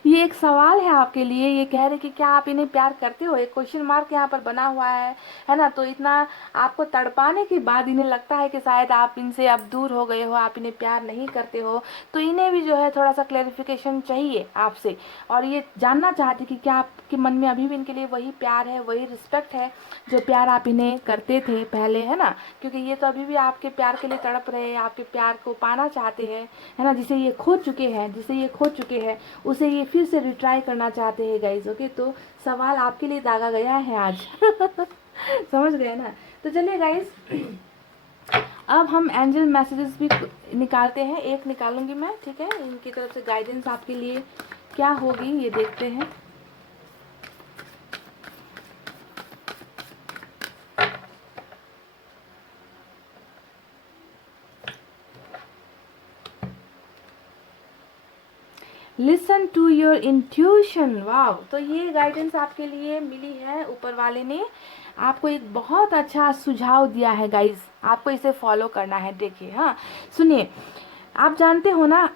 ये एक सवाल है आपके लिए। ये कह रहे कि क्या आप इन्हें प्यार करते हो, एक क्वेश्चन मार्क यहाँ पर बना हुआ है ना। तो इतना आपको तड़पाने के बाद इन्हें लगता है कि शायद आप इनसे अब दूर हो गए हो, आप इन्हें प्यार नहीं करते हो। तो इन्हें भी जो है थोड़ा सा क्लैरिफिकेशन चाहिए आपसे, और ये जानना चाहते कि क्या आपके मन में अभी भी इनके लिए वही प्यार है, वही रिस्पेक्ट है जो प्यार आप इन्हें करते थे पहले, है ना। क्योंकि ये तो अभी भी आपके प्यार के लिए तड़प रहे हैं, आपके प्यार को पाना चाहते हैं, है ना। जिसे ये खो चुके हैं, उसे ये फिर से रिट्राई करना चाहते हैं गाइज। ओके, तो सवाल आपके लिए दागा गया है आज। समझ गए ना। तो चलिए गाइज, अब हम एंजल मैसेजेस भी निकालते हैं। एक निकालूंगी मैं, ठीक है। इनकी तरफ से गाइडेंस आपके लिए क्या होगी ये देखते हैं। Listen to your intuition. Wow, तो ये गाइडेंस आपके लिए मिली है। ऊपर वाले ने आपको एक बहुत अच्छा सुझाव दिया है गाइज, आपको इसे फॉलो करना है। देखिए, हाँ सुनिए, आप जानते हो ना,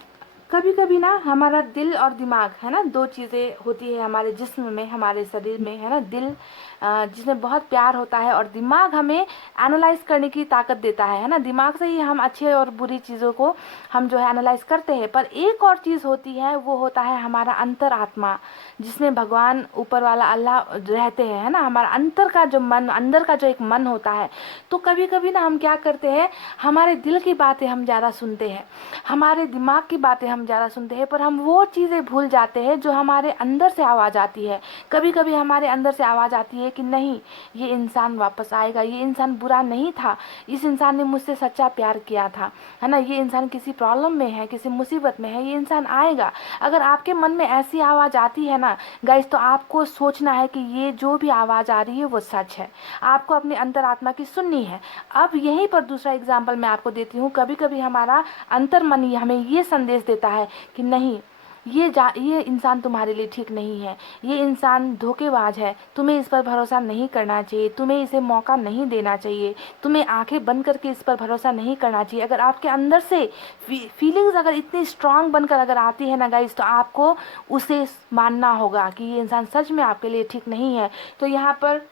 कभी कभी ना हमारा दिल और दिमाग, है ना, दो चीज़ें होती है हमारे जिस्म में, हमारे शरीर में, है ना। दिल जिसमें बहुत प्यार होता है, और दिमाग हमें एनालाइज करने की ताकत देता है ना। दिमाग से ही हम अच्छे और बुरी चीज़ों को हम जो है एनालाइज करते हैं। पर एक और चीज़ होती है, वो होता है हमारा अंतर आत्मा, जिसमें भगवान ऊपर वाला अल्लाह रहते हैं, है ना। हमारा अंतर का जो मन, अंदर का जो एक मन होता है। तो कभी कभी ना हम क्या करते हैं, हमारे दिल की बातें हम ज़्यादा सुनते हैं, हमारे दिमाग की बातें हम ज़्यादा सुनते हैं, पर हम वो चीज़ें भूल जाते हैं जो हमारे अंदर से आवाज़ आती है। कभी कभी हमारे अंदर से आवाज़ आती है कि नहीं, ये इंसान वापस आएगा, ये इंसान बुरा नहीं था, इस इंसान ने मुझसे सच्चा प्यार किया था, है ना। ये इंसान किसी प्रॉब्लम में है, किसी मुसीबत में है, ये इंसान आएगा। अगर आपके मन में ऐसी आवाज़ आती है ना गाइस, तो आपको सोचना है कि ये जो भी आवाज़ आ रही है वो सच है। आपको अपने अंतरात्मा की सुननी है। अब यहीं पर दूसरा एग्जाम्पल मैं आपको देती हूँ। कभी कभी हमारा अंतर मन हमें ये संदेश देता है कि नहीं, ये इंसान तुम्हारे लिए ठीक नहीं है, ये इंसान धोखेबाज है, तुम्हें इस पर भरोसा नहीं करना चाहिए, तुम्हें इसे मौका नहीं देना चाहिए, तुम्हें आंखें बंद करके इस पर भरोसा नहीं करना चाहिए। अगर आपके अंदर से फीलिंग्स अगर इतनी स्ट्रांग बनकर अगर आती है ना गाइस, तो आपको उसे मानना होगा कि ये इंसान सच में आपके लिए ठीक नहीं है। तो यहाँ पर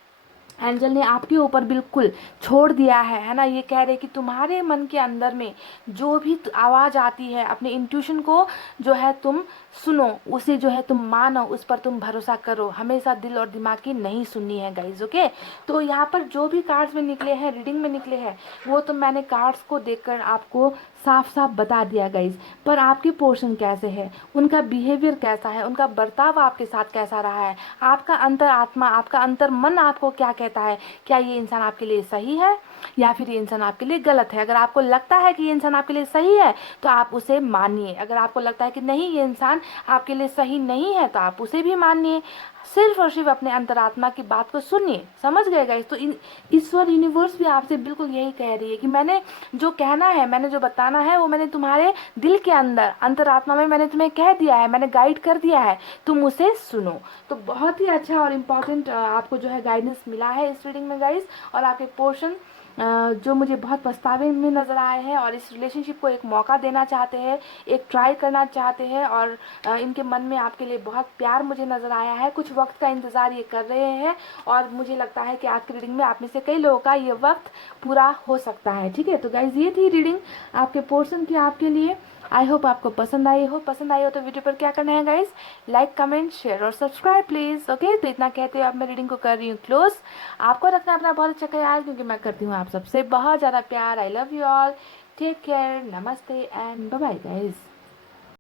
एंजल ने आपके ऊपर बिल्कुल छोड़ दिया है ना। ये कह रहे कि तुम्हारे मन के अंदर में जो भी आवाज़ आती है, अपने इंट्यूशन को जो है तुम सुनो, उसे जो है तुम मानो, उस पर तुम भरोसा करो। हमेशा दिल और दिमाग की नहीं सुननी है गाइज। ओके, तो यहाँ पर जो भी कार्ड्स में निकले हैं, रीडिंग में निकले हैं, वो तो मैंने कार्ड्स को देखकर आपको साफ साफ बता दिया गाइज। पर आपके पोर्शन कैसे है, उनका बिहेवियर कैसा है, उनका बर्ताव आपके साथ कैसा रहा है, आपका अंतर आत्मा, आपका अंतर मन आपको क्या कहता है। क्या ये इंसान आपके लिए सही है या फिर ये इंसान आपके लिए गलत है। अगर आपको लगता है कि ये इंसान आपके लिए सही है तो आप उसे मानिए। अगर आपको लगता है कि नहीं, ये इंसान आपके लिए सही नहीं है, तो आप उसे भी मानिए। सिर्फ और सिर्फ अपने अंतरात्मा की बात को सुनिए। समझ गए गाइस। तो ईश्वर, यूनिवर्स भी आपसे बिल्कुल यही कह रही है कि मैंने जो कहना है, मैंने जो बताना है, वो मैंने तुम्हारे दिल के अंदर, अंतरात्मा में मैंने तुम्हें कह दिया है, मैंने गाइड कर दिया है, तुम उसे सुनो। तो बहुत ही अच्छा और इम्पोर्टेंट आपको जो है गाइडेंस मिला है इस रीडिंग में गाइस। और आपके पोर्शन जो मुझे बहुत पछतावे में नज़र आए हैं, और इस रिलेशनशिप को एक मौका देना चाहते हैं, एक ट्राई करना चाहते हैं, और इनके मन में आपके लिए बहुत प्यार मुझे नज़र आया है। कुछ वक्त का इंतज़ार ये कर रहे हैं, और मुझे लगता है कि आज की रीडिंग में आप में से कई लोगों का ये वक्त पूरा हो सकता है। ठीक है, तो गाइज ये थी रीडिंग आपके पोर्शन की आपके लिए। आई होप आपको पसंद आई हो। तो वीडियो पर क्या करना है गाइज, लाइक, कमेंट, शेयर और सब्सक्राइब प्लीज़। ओके, तो इतना कहते हुए अब मैं रीडिंग को कर रही हूँ क्लोज। आपको रखना अपना बहुत अच्छा ख्याल, क्योंकि मैं करती हूँ आप सबसे बहुत ज़्यादा प्यार। I love you all, take care, नमस्ते एंड बाय बाय गाइज।